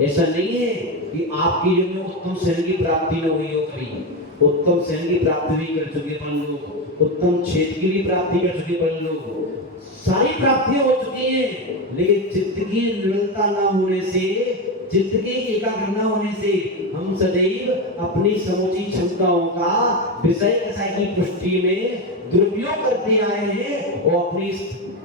ऐसा नहीं है कि आपकी जीवन में उत्तम शरीर की प्राप्ति न हुई हो, कभी उत्तम शरीर की प्राप्ति भी कर चुके अपन लोग, उत्तम क्षेत्र की भी प्राप्ति कर चुके अपन लोग, सारी प्राप्तियां हो चुकी हैं, लेकिन चित्त की निरंतरता न होने से, चित्त के एकाग्र न होने से हम सदैव अपनी समूची क्षमताओं का विषय कसाई की पुष्टि में दुरुपयोग करते आए हैं और अपनी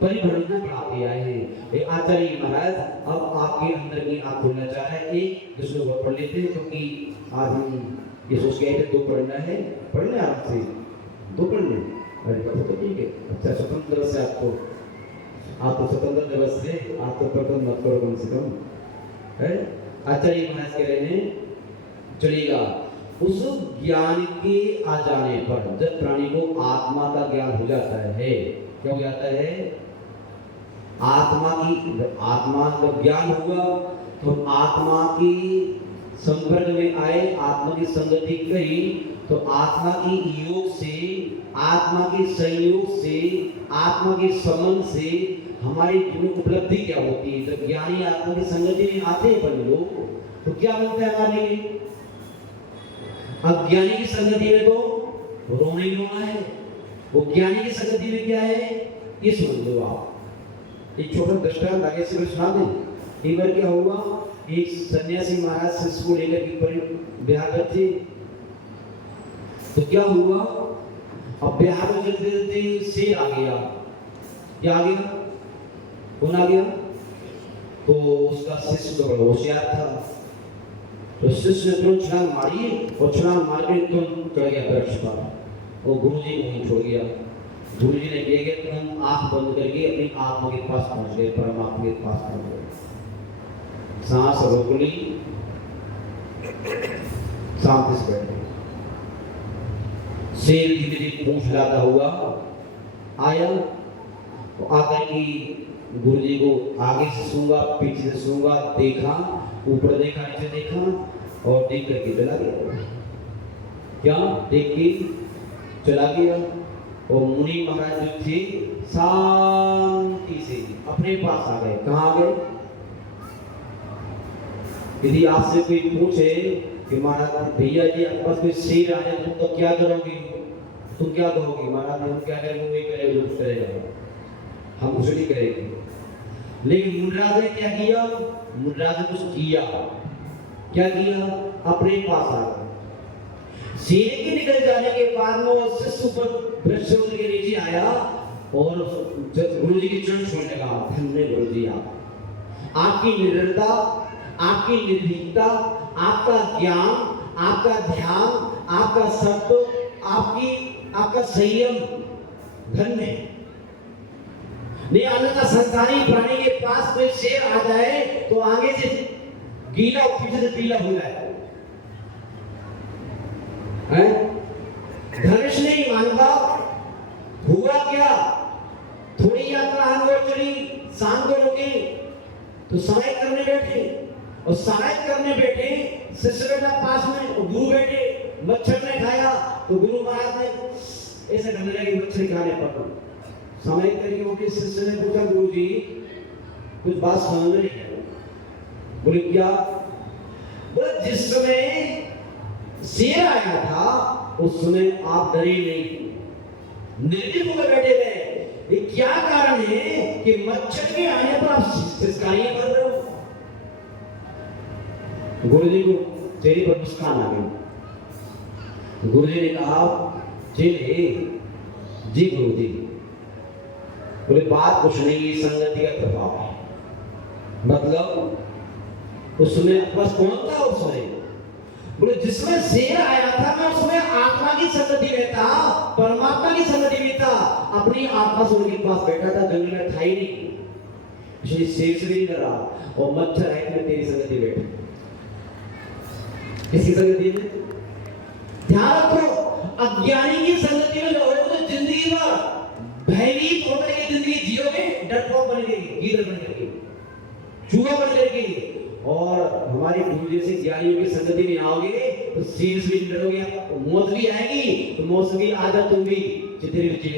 परिभ्रम को बढ़ाते आए हैं। आचार्य महाराज अब आपके अंदर की आंख खोलना चाह रहे हैं, एक दूसरे को पढ़ लेते हैं क्योंकि आज हम ये सोच के आए थे 2 पढ़ना है, पढ़ लें आराम से 2 पढ़ लें, अरे तो ठीक है। अच्छा स्वतंत्र दिवस है आपको, आप तो स्वतंत्र दिवस से आप तो प्रकरण मत करो कम से कम है। आचार्य महाराज कह रहे हैं चलेगा उस ज्ञान के आ जाने पर जब प्राणी को आत्मा का ज्ञान हो जाता है, क्या हो जाता है? आत्मा का ज्ञान हुआ तो आत्मा की संपर्क में आए, आत्मा की संगति करी तो आत्मा की योग से, आत्मा के संयोग से, आत्मा के संबंध से हमारी उपलब्धि क्या होती है? जब ज्ञानी आत्मा की संगति में आते हैं पर लोग तो क्या बनता है हमारे लिए? अज्ञानी की संगति में तो रोना ही रोना है, वो ज्ञानी की संगति में क्या है ये समझ लो आप। एक छोटा दृष्टांत आगे से मैं सुना दें। एक बार क्या हुआ, एक सन्यासी महाराज शिष्य को लेकर के बिहार गए थे, तो क्या हुआ, अब बिहार में चलते शेर आ गया। क्या आ गया? कौन आ गया? तो उसका शिष्य तो बड़ा होशियार था, तो शिष्य ने तुरंत छलांग मारी और छलांग मार के तुरंत चढ़ गया वृक्ष पर और गुरु जी को वहीं छोड़ गया। गुरु जी ने क्या किया, तुरंत आंख बंद करके अपनी आत्मा के पास पहुंच गए, परमात्मा के पास पहुंच गए। सांस रोक ली, शांति से बैठे। शेर धीरे धीरे पूंछ लाता हुआ आया तो आकर की गुरु जी को आगे से सूंगा, पीछे से सूंगा, देखा, ऊपर देखा, नीचे देखा और देख करके चला गया। क्या देख के चला गया। और मुनि महाराज जो थे शांति से अपने पास आ गए। कहाँ आ गए? यदि आपसे कोई पूछे कि महाराज भैया जी आपके पास कोई शेर आ जाए तो क्या करोगे, तुम क्या कहोगे? महाराज हम क्या करेंगे? वही करेंगे जो कुछ करेगा, हम कुछ नहीं करेंगे। लेकिन मुनराज ने क्या किया? मुनराज ने कुछ किया। क्या किया? अपने पास आ गया। शेर के निकल जाने के बाद वो शिष्य ऊपर वृक्ष के नीचे आया और गुरु जी की चरण छूने लगा। धन्य गुरु जी, आपकी निर्भरता, आपकी निर्भीकता, आपका ज्ञान, आपका ध्यान, आपका सत्व, आपका संयम धन्य। नहीं अन्यथा संसारी प्राणी के पास कोई शेर आ जाए तो आगे से गीला और पीछे से पीला हो जाए। धनुष नहीं मानता। हुआ क्या? थोड़ी यात्रा आगे चली, शाम को रुकी तो सहायक करने बैठे, और सहायक करने बैठे शिष्य बैठा पास में और गुरु बैठे। मच्छर ने खाया तो गुरु महाराज ने ऐसे करने लगे मच्छर खाने पर। समय करके वो के शिष्य ने पूछा, गुरु जी कुछ बात समझ नहीं है। बोले क्या? बोले जिस समय शेर आया था उस समय आप डरे नहीं, निर्भीक होकर बैठे रहे। ये क्या कारण है कि मच्छर के आने पर आप सिसकारियां कर रहे हो? गुरु जी को चेहरे पर मुस्कान आ गई। गुरु जी ने कहा, चेले जी गुरु जी, बोले बात कुछ नहीं, ये संगति का प्रभाव है। मतलब उसमें बस कौन था? उसमें बोले जिसमें शेर आया था मैं उसमें आत्मा की संगति में था, परमात्मा की संगति में था। अपनी आत्मा से उनके पास बैठा था, जंगल में था ही नहीं, इसलिए शेर से नहीं डरा। और मच्छर है कि मैं तेरी संगति बैठा। किसकी संगति में? ध्यान रखो, अज्ञानी की संगति में रहोगे तो जिंदगी भर भयभीत होकर के जिंदगी जियोगे, डरपोक बन गई, गीदड़ बन गई, चूहा बन गई। और हमारे गुरु जैसे ज्ञानियों की संगति में आओगे तो सीरियस भी डरोगे, मौत भी आएगी तो मौत की आदत होगी, चित्रे थे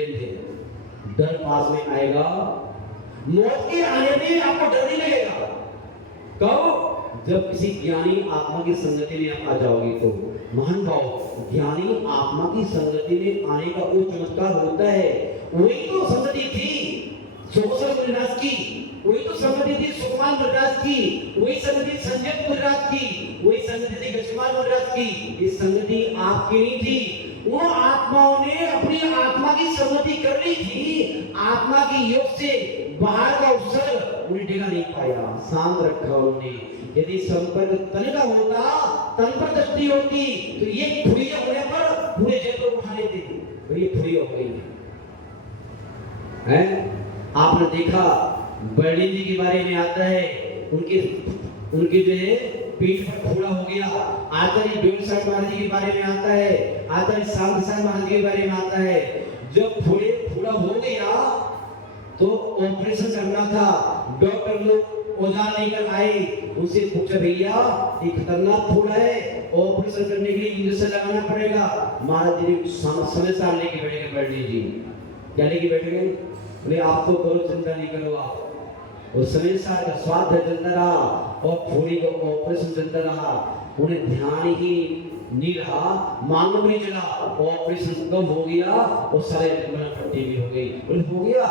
डर पास में आएगा। मौत के आने में आपको डर नहीं लगेगा। कब? जब किसी ज्ञानी आत्मा की संगति में आप आ जाओगे तो। महान भाव, ज्ञानी आत्मा की संगति में आने का वो चमत्कार होता है। वही तो संगति थी सोशल मुनिराज की, वही तो संगति थी सुकुमार मुनिराज की, वही संगति संजय मुनिराज की, वही संगति थी गजकुमार मुनिराज की। ये संगति आपकी नहीं थी। वो आत्माओं ने अपनी आत्मा की संगति कर ली थी। आत्मा की योग से बाहर का उत्सर्ग उन्हें डिगा नहीं पाया, शांत रखा उन्होंने। यदि संपर्क तन का होता, तन पर दृष्टि होती तो ये फुड़िया होने पर पूरे जगत को उठा लेते थे, और ये फुड़िया हो गई है। आपने देखा बर्णी जी के बारे में आता है, उनके जो है पीठ पर फोड़ा हो गया। आचार्य बेलसाठ महाराज जी के बारे में आता है, आचार्य शांतसार महाराज के बारे में आता है। जब फोड़ा हो गया तो ऑपरेशन करना था। डॉक्टर लोग औजार लेकर आए, उनसे पूछा भैया ये खतरनाक फोड़ा है, ऑपरेशन करने के लिए इंजेक्शन लगाना पड़ेगा। महाराज जी ने समय सार लेके बैठ गए। बर्णी जी क्या लेके बैठ गए? बोले आप तो करो, चिंता नहीं करो आप। और समय सार का स्वास्थ्य चलता रहा और फोड़ी का ऑपरेशन चलता रहा। उन्हें ध्यान ही नहीं रहा, मालूम नहीं चला ऑपरेशन कब हो गया और सारे पट्टी भी हो गई। बोले हो गया।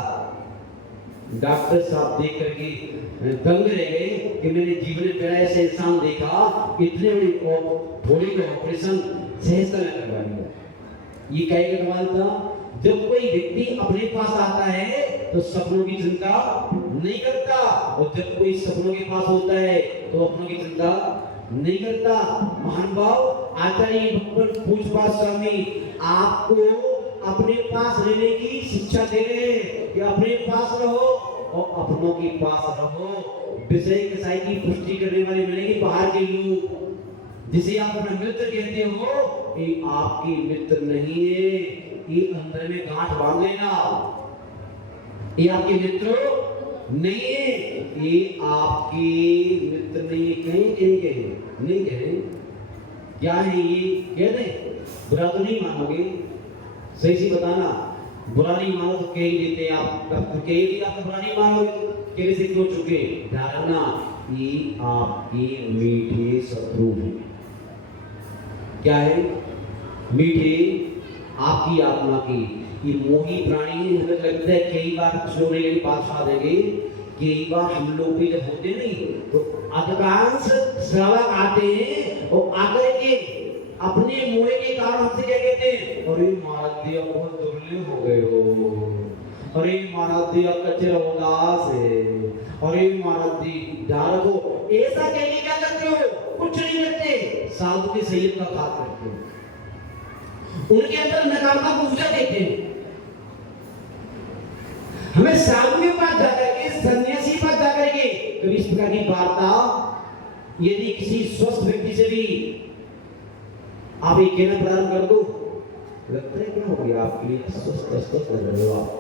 डॉक्टर साहब देख करके दंग रह गए कि मैंने जीवन में पहला ऐसा इंसान देखा, इतने बड़ी फोड़ी का ऑपरेशन सहजता में करवा दिया। ये क्या कमाल था? जब कोई व्यक्ति अपने पास आता है तो सपनों की चिंता नहीं करता, और जब कोई सपनों के पास होता है तो अपनों की चिंता नहीं करता। महान भाव आचार्य भगवान पूजपाठ स्वामी आपको अपने पास रहने की शिक्षा दे रहे हैं कि अपने पास रहो और अपनों के पास रहो। विषय कसाई की पुष्टि करने वाले मिलेंगे बाहर के लोग, जिसे आप अपना मित्र कहते हो, ये आपकी मित्र नहीं है। ये अंदर में गांठ बांध लेना, ये आपके मित्र नहीं है, ये आपके मित्र नहीं है। नहीं कहें क्या है ये? कह दे बुरा तो नहीं मानोगे, सही से बताना। बुरा नहीं मानो तो कह ही देते आप, कह ही आप बुरा नहीं मानोगे कहने से क्यों चुके? धारणा ये आपके मीठे शत्रु हैं। क्या है? मीठे आपकी आत्मा की। ये मोही प्राणी हमें लगता है कई बार कुछ लोग ये बात बता देंगे, कई बार हम लोग भी जब होते नहीं तो अधिकांश श्रावक आते हैं और आकर के अपने मोह के कारण हमसे क्या कहते हैं, अरे महाराज जी आप बहुत दुर्ले हो गए हो, अरे महाराज जी आपका चेहरा उदास है, अरे महाराज जी ध्यान रखो। ऐसा कह के क्या करते हो, कुछ नहीं करते, साधु के संयम का पाठ करते हो, उनके अंदर नकारात्मक ऊर्जा देते हैं। हमें साधु के पास जाकर के, सन्यासी के पास जाकर के कभी इस प्रकार की वार्ता यदि किसी स्वस्थ व्यक्ति से भी आप एक कहना प्रदान कर दो, लगता है क्या हो गया आपके लिए, स्वस्थ लग रहे हो आप,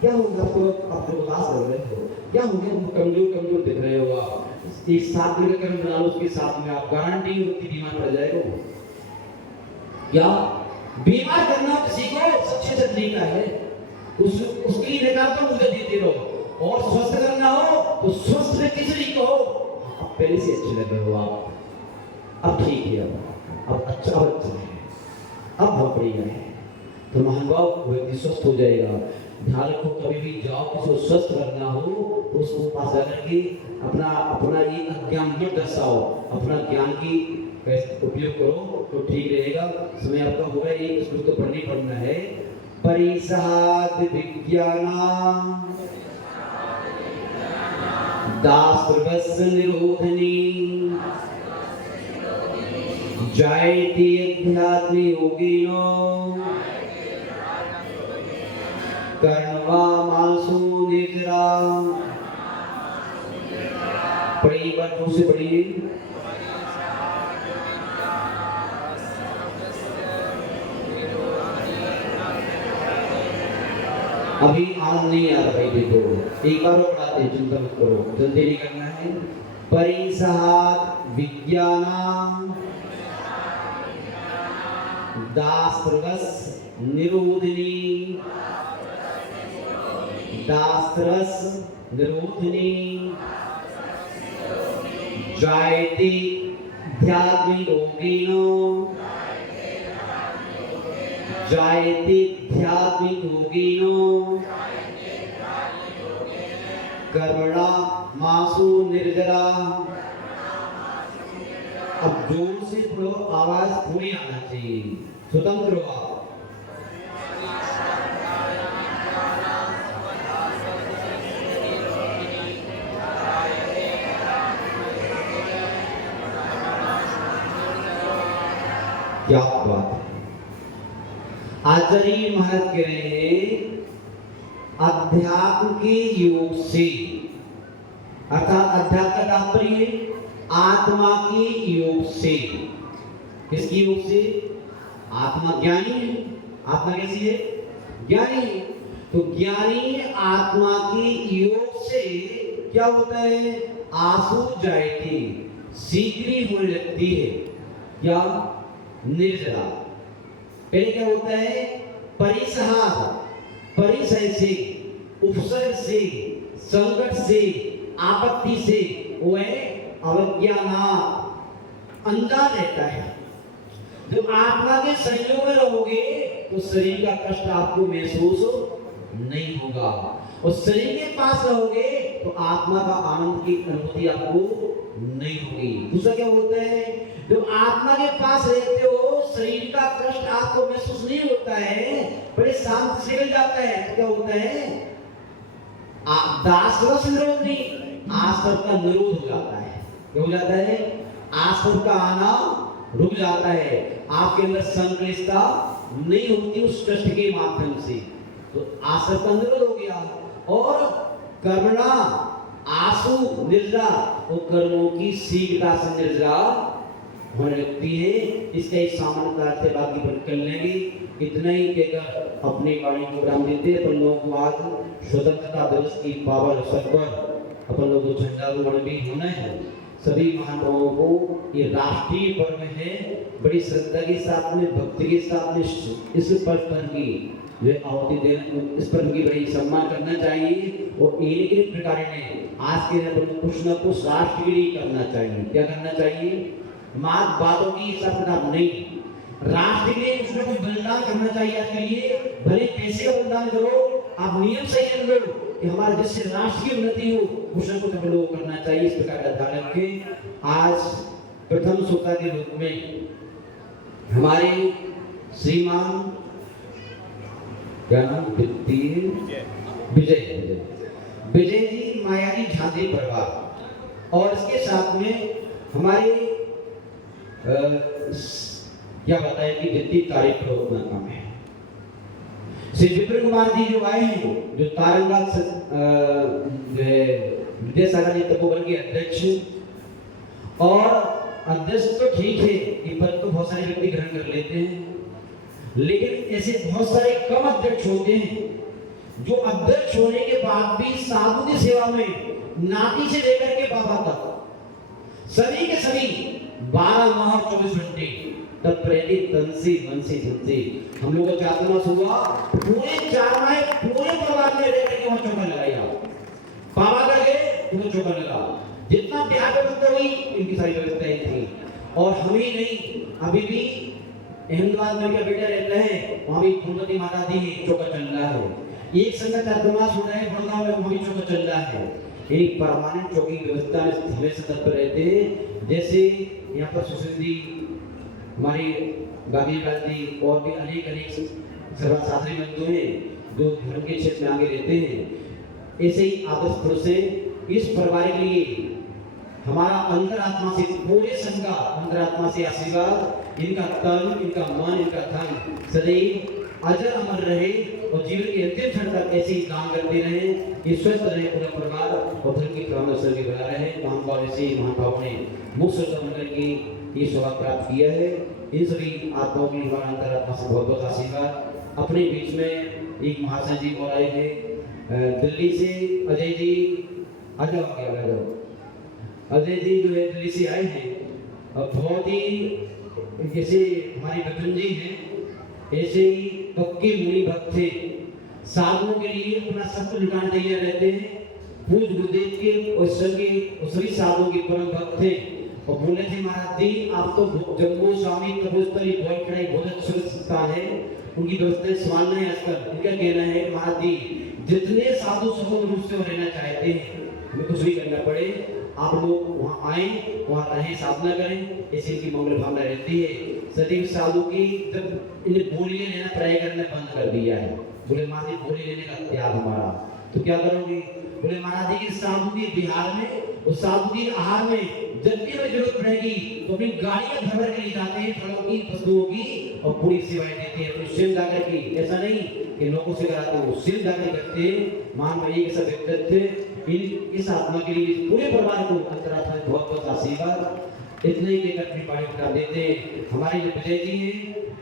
क्या हो गया आपको उदास लग रहे हो, क्या हो गया आपको कमजोर दिख रहे हो आप, एक साथ मिलकर कर्म बना लो, उसके साथ में आप गारंटी व्यक्ति बीमार पड़ जाएगा। क्या बीमार करना किसी को सबसे अच्छा तरीका है, उसके लिए नकारात्मक ऊर्जा देते रहो, और स्वस्थ करना हो तो स्वस्थ व्यक्ति से ही कहो अब पहले से अच्छे लग रहे हो आप, अब ठीक है, अब अच्छा है, अब बहुत बढ़िया है, तो महानुभाव व्यक्ति स्वस्थ हो जाएगा। ध्यान रखो, कभी भी जाओ किसी को स्वस्थ करना हो तो उसको पास जाकर के अपना ये अज्ञान मत दर्शाओ, अपना ज्ञान की उपयोग करो तो ठीक रहेगा। समय आपका होगा, ये श्लोक तो पढ़ना है। परिसाद विज्ञाना दास्त्रवस्य निरोधनी जायते अध्यात्म योगिनो कर्णवा मानसो निद्रा। पढ़िए, बात से पढ़िए। अभी आनंद नहीं आ रहा भाई, देखो एक बार पढ़ाते हैं, चिंता मत करो, जल्दी नहीं करना है। परिसाद विज्ञाना दास्त्रवस् निरोधिनी, दास्त्रवस् निरोधिनी जायते ध्यात्म योगिनो, जायते ध्यात्म योगिनो कर्मणा मासु निर्जरा। अब जोर से पढ़ो, आवाज पूरी आना चाहिए, स्वतंत्र हो आप। क्या बात है। आचार्य महाराज कह रहे हैं अध्यात्म के योग से, अर्थात अध्यात्म का तात्पर्य आत्मा के योग से। किसकी योग से? आत्मा ज्ञानी है, आत्मा कैसी है? ज्ञानी है। तो ज्ञानी आत्मा के योग से क्या होता है? आंसू जायती, शीघ्र होने लगती है। क्या? निर्जरा। पहले क्या होता है? परिसहार, परिसय से, उपसर्ग से, संकट से, आपत्ति से वह अवज्ञाना, अंधा रहता है। जब आत्मा के संयोग में रहोगे तो शरीर का कष्ट आपको महसूस नहीं होगा, और शरीर के पास रहोगे तो आत्मा का आनंद की अनुभूति आपको नहीं होगी। दूसरा क्या होता है? जब आत्मा के पास रहते हो शरीर का कष्ट आपको महसूस नहीं होता है, बड़े शांत से निकल जाता है। तो क्या होता है? दास निरोध नहीं, आसव का निरोध हो जाता है। क्या हो जाता है? आसव का आना रुक जाता है, आपके अंदर संक्लिष्टता नहीं होती उस कष्ट के माध्यम से, तो आसव का निरोध हो गया। और कर्मणा आंसू निर्जरा, वो कर्मों की शीघ्रता से निर्जरा होने लगती है। इसका एक सामान्य अर्थ है, बाकी पर कर लेंगे। इतना ही कहकर अपनी वाणी को विराम देते हैं। अपन लोगों को आज स्वतंत्रता दिवस की पावन अवसर पर अपन लोगों को झंडारोहण भी होना है। सभी महानुभावों को ये राष्ट्रीय पर्व है, बड़ी श्रद्धा के साथ में, भक्ति के साथ में इस पर्व की जो आहुति देना, इस पर्व की बड़ी सम्मान करना चाहिए। और एक प्रकार ने आज के दिन कुछ न कुछ राष्ट्र के लिए करना चाहिए। क्या करना चाहिए? मात बातों की हिसाब किताब नहीं, राष्ट्र के लिए कुछ ना कुछ बलिदान करना चाहिए। आज के लिए भले पैसे का बलिदान करो, आप नियम सही कर लो कि हमारे जिससे राष्ट्र की उन्नति हो, कुछ ना कुछ हम लोगों को करना चाहिए। इस प्रकार का ध्यान रखें। आज प्रथम श्रोता के रूप में हमारे श्रीमान क्या नाम, विजय जी मायारी झांसी परिवार, और इसके साथ में हमारे क्या बताएं कि जितनी तारीफ करो उतना कम है। श्री विपिन कुमार जी जो आए हैं, जो तारंगा विद्यासागर तपोवन के अध्यक्ष, और अध्यक्ष तो ठीक है कि पद तो बहुत सारे व्यक्ति ग्रहण कर लेते हैं, लेकिन ऐसे बहुत सारे कम अध्यक्ष होते हैं जो अध्यक्ष होने के बाद भी साधु की सेवा में नाती से लेकर के बाबा तक सभी के सभी 12 माह 24 घंटे तत्प्रेती तंसी मनसी धनसी। हम लोगों का चातुर्मास हुआ, पूरे 4 माह पूरे परिवार में रह करके वहां चौका लगाया, बाबा का गए उन्हें चौका लगा। जितना प्यार व्यवस्था हुई इनकी सारी व्यवस्थाएं थी। और हम ही नहीं, अभी भी अहमदाबाद में क्या बेटा रहता है, वहां भी फूलवती माता दी चौका चल रहा है। एक संग चातुर्मास हो रहा है बड़गांव में, वहां भी चौका चल रहा है। एक परमानेंट चौकी व्यवस्था में हमेशा तत्पर रहते हैं। जैसे यहाँ पर सुसिंदी हमारी गांधी गांधी और भी अनेक सर्वशास्त्री बंधु हैं जो धर्म के क्षेत्र में आगे रहते हैं। ऐसे ही आदर्श पुरुष हैं। इस परिवार के लिए हमारा अंतरात्मा से, पूरे संघ का अंतरात्मा से आशीर्वाद, इनका तन, इनका मन, इनका धन सदैव अजर अमर रहे और जीवन के अंतिम क्षण तक ऐसे ही काम करते रहे। ये स्वस्थ रहे पूरा परिवार और धर्म की कामना सभी बना रहे। महानुभाव ऐसे महानुभाव ने मुक्त बनकर की ये सौभाग्य प्राप्त किया है। इन सभी आत्माओं की हमारा अंतरात्मा से बहुत बहुत आशीर्वाद। अपने बीच में एक महाशय जी और आए थे दिल्ली से, अजय जी आ जाओ, अजय जी जो है दिल्ली से आए हैं और बहुत ही जैसे हमारे विपिन जी हैं ऐसे ही पक्के मुनि भक्त थे। साधुओं के लिए अपना सब लुटाने तैयार रहते हैं। पूज्य गुरुदेव के और सभी साधुओं के परम भक्त थे और बोले थे महाराज जी आप तो जम्मू स्वामी तपोस्थली बहुत अच्छी स्थान है, उनकी व्यवस्थाएं संभालना है। आजकल उनका कहना है महाराज जी जितने साधु स्वतंत्र रूप से रहना चाहते हैं, हमें कुछ भी करना पड़े, आप लोग वहाँ आए, वहाँ रहें, साधना करें, ऐसी इनकी मंगल भावना रहती है। सदैव साधु की जब इन्हें बोलिए लेना प्राय करना बंद कर दिया है। बोले महाराज जी बोली लेने का त्याग हमारा, तो क्या करोगे? बोले महाराज जी की साधु के बिहार में और साधु के आहार में जब भी हमें जरूरत पड़ेगी तो अपनी गाड़ियां भर के ले जाते हैं, फलों की, वस्तुओं की, और पूरी सेवाएं देते हैं अपनी स्वयं जाकर की। ऐसा नहीं कि लोगों से कराते हैं, स्वयं जाकर करते हैं। मान भाई के सब व्यक्तित्व इस आत्मा के लिए पूरे परिवार को अंतरात्मा से बहुत बहुत आशीर्वाद। इतने ही लेकर अपनी पानी उठा देते हैं। हमारे जो विजय जी हैं,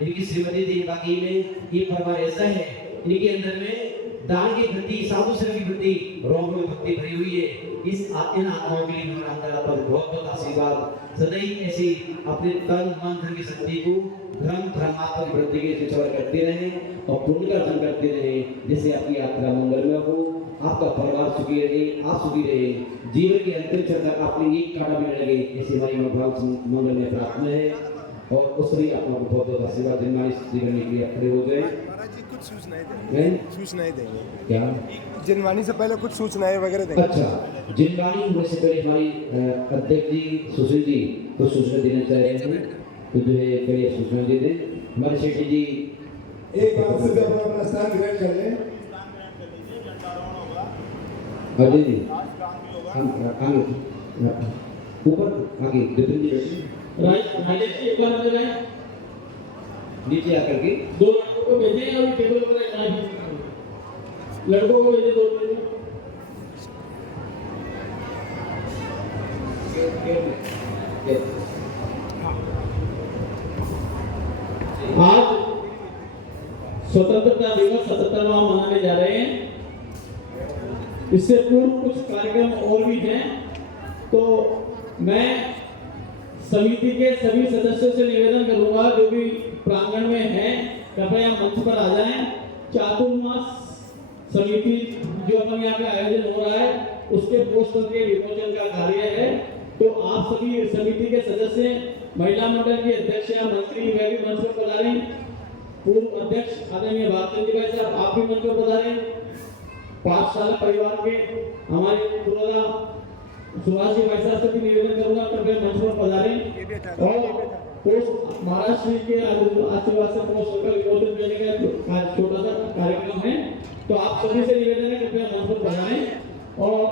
इनकी श्रीमती जी बाकी में ये परिवार ऐसा है, इनके अंदर में दान के प्रति, साधु सेवा के प्रति रोम में भक्ति भरी हुई है। इन आत्माओं के लिए हमारा अंतरात्मा बहुत बहुत आशीर्वाद। सदैव ऐसी अपने तन मन धन की शक्ति को धर्मात्मक वृद्धि के सिंचाई करते रहे और पुण्य का अर्जन करते रहे, जिससे आपकी यात्रा मंगलमय हो, आपका परिवार सुखी रहे, आप सुखी रहे, जीवन के अंतिम क्षण तक आपने एक कांटा भी न लगे, ऐसी हमारी मंगल में प्रार्थना है। और उस भी आत्मा को बहुत बहुत आशीर्वाद जिनमानी जीवन के लिए खड़े हो गए। महाराज जी कुछ सूचनाएं देंगे क्या? जिनवानी से पहले कुछ सूचनाएं वगैरह देंगे। अच्छा, जिनवानी होने से पहले हमारी अध्यक्ष जी सुशील जी कुछ सूचना देना चाह रहे हैं, तो जो है पहले सूचना दे दें। हमारे सेठी जी एक बार से अपना स्थान ग्रहण कर लें। अजय जी आगे ऊपर आगे विपिन जी बैठिए, एक बार अंदर आए, नीचे आकर के 2 लड़कों को भेजें और टेबल पर एक लड़कों को भेजें 2 भेजें। आज स्वतंत्रता दिवस 77वां मनाने जा रहे हैं। इससे पूर्व कुछ कार्यक्रम और भी हैं, तो मैं समिति के सभी सदस्यों से निवेदन करूंगा जो भी प्रांगण में हैं कृपया मंच पर आ जाएं। चातुर्मास समिति जो अपन यहाँ पे आयोजन हो रहा है उसके पोस्टर के विमोचन का कार्य है, तो आप सभी समिति के सदस्य महिला मंडल की अध्यक्ष मंत्री वह भी मंच पर पधारे। पूर्व अध्यक्ष आदरणीय भारती भाई साहब आप भी मंच पर पधारे। 5 साल परिवार के हमारे पुरोधा सुभाष भाई साहब से भी निवेदन करूंगा कृपया मंच पर पधारें और पोस्ट महाराष्ट्र के आशीर्वाद से पोस्ट होकर विमोचन करने का छोटा सा कार्यक्रम है, तो आप सभी से निवेदन है कृपया मंच पर पधारें। और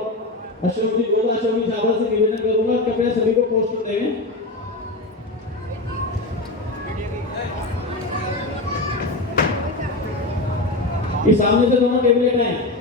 अशोक जी गोदा अशोक जी छाबड़ा से निवेदन करूंगा कृपया सभी को पोस्ट दें। इस सामने से दोनों टेबलेट हैं।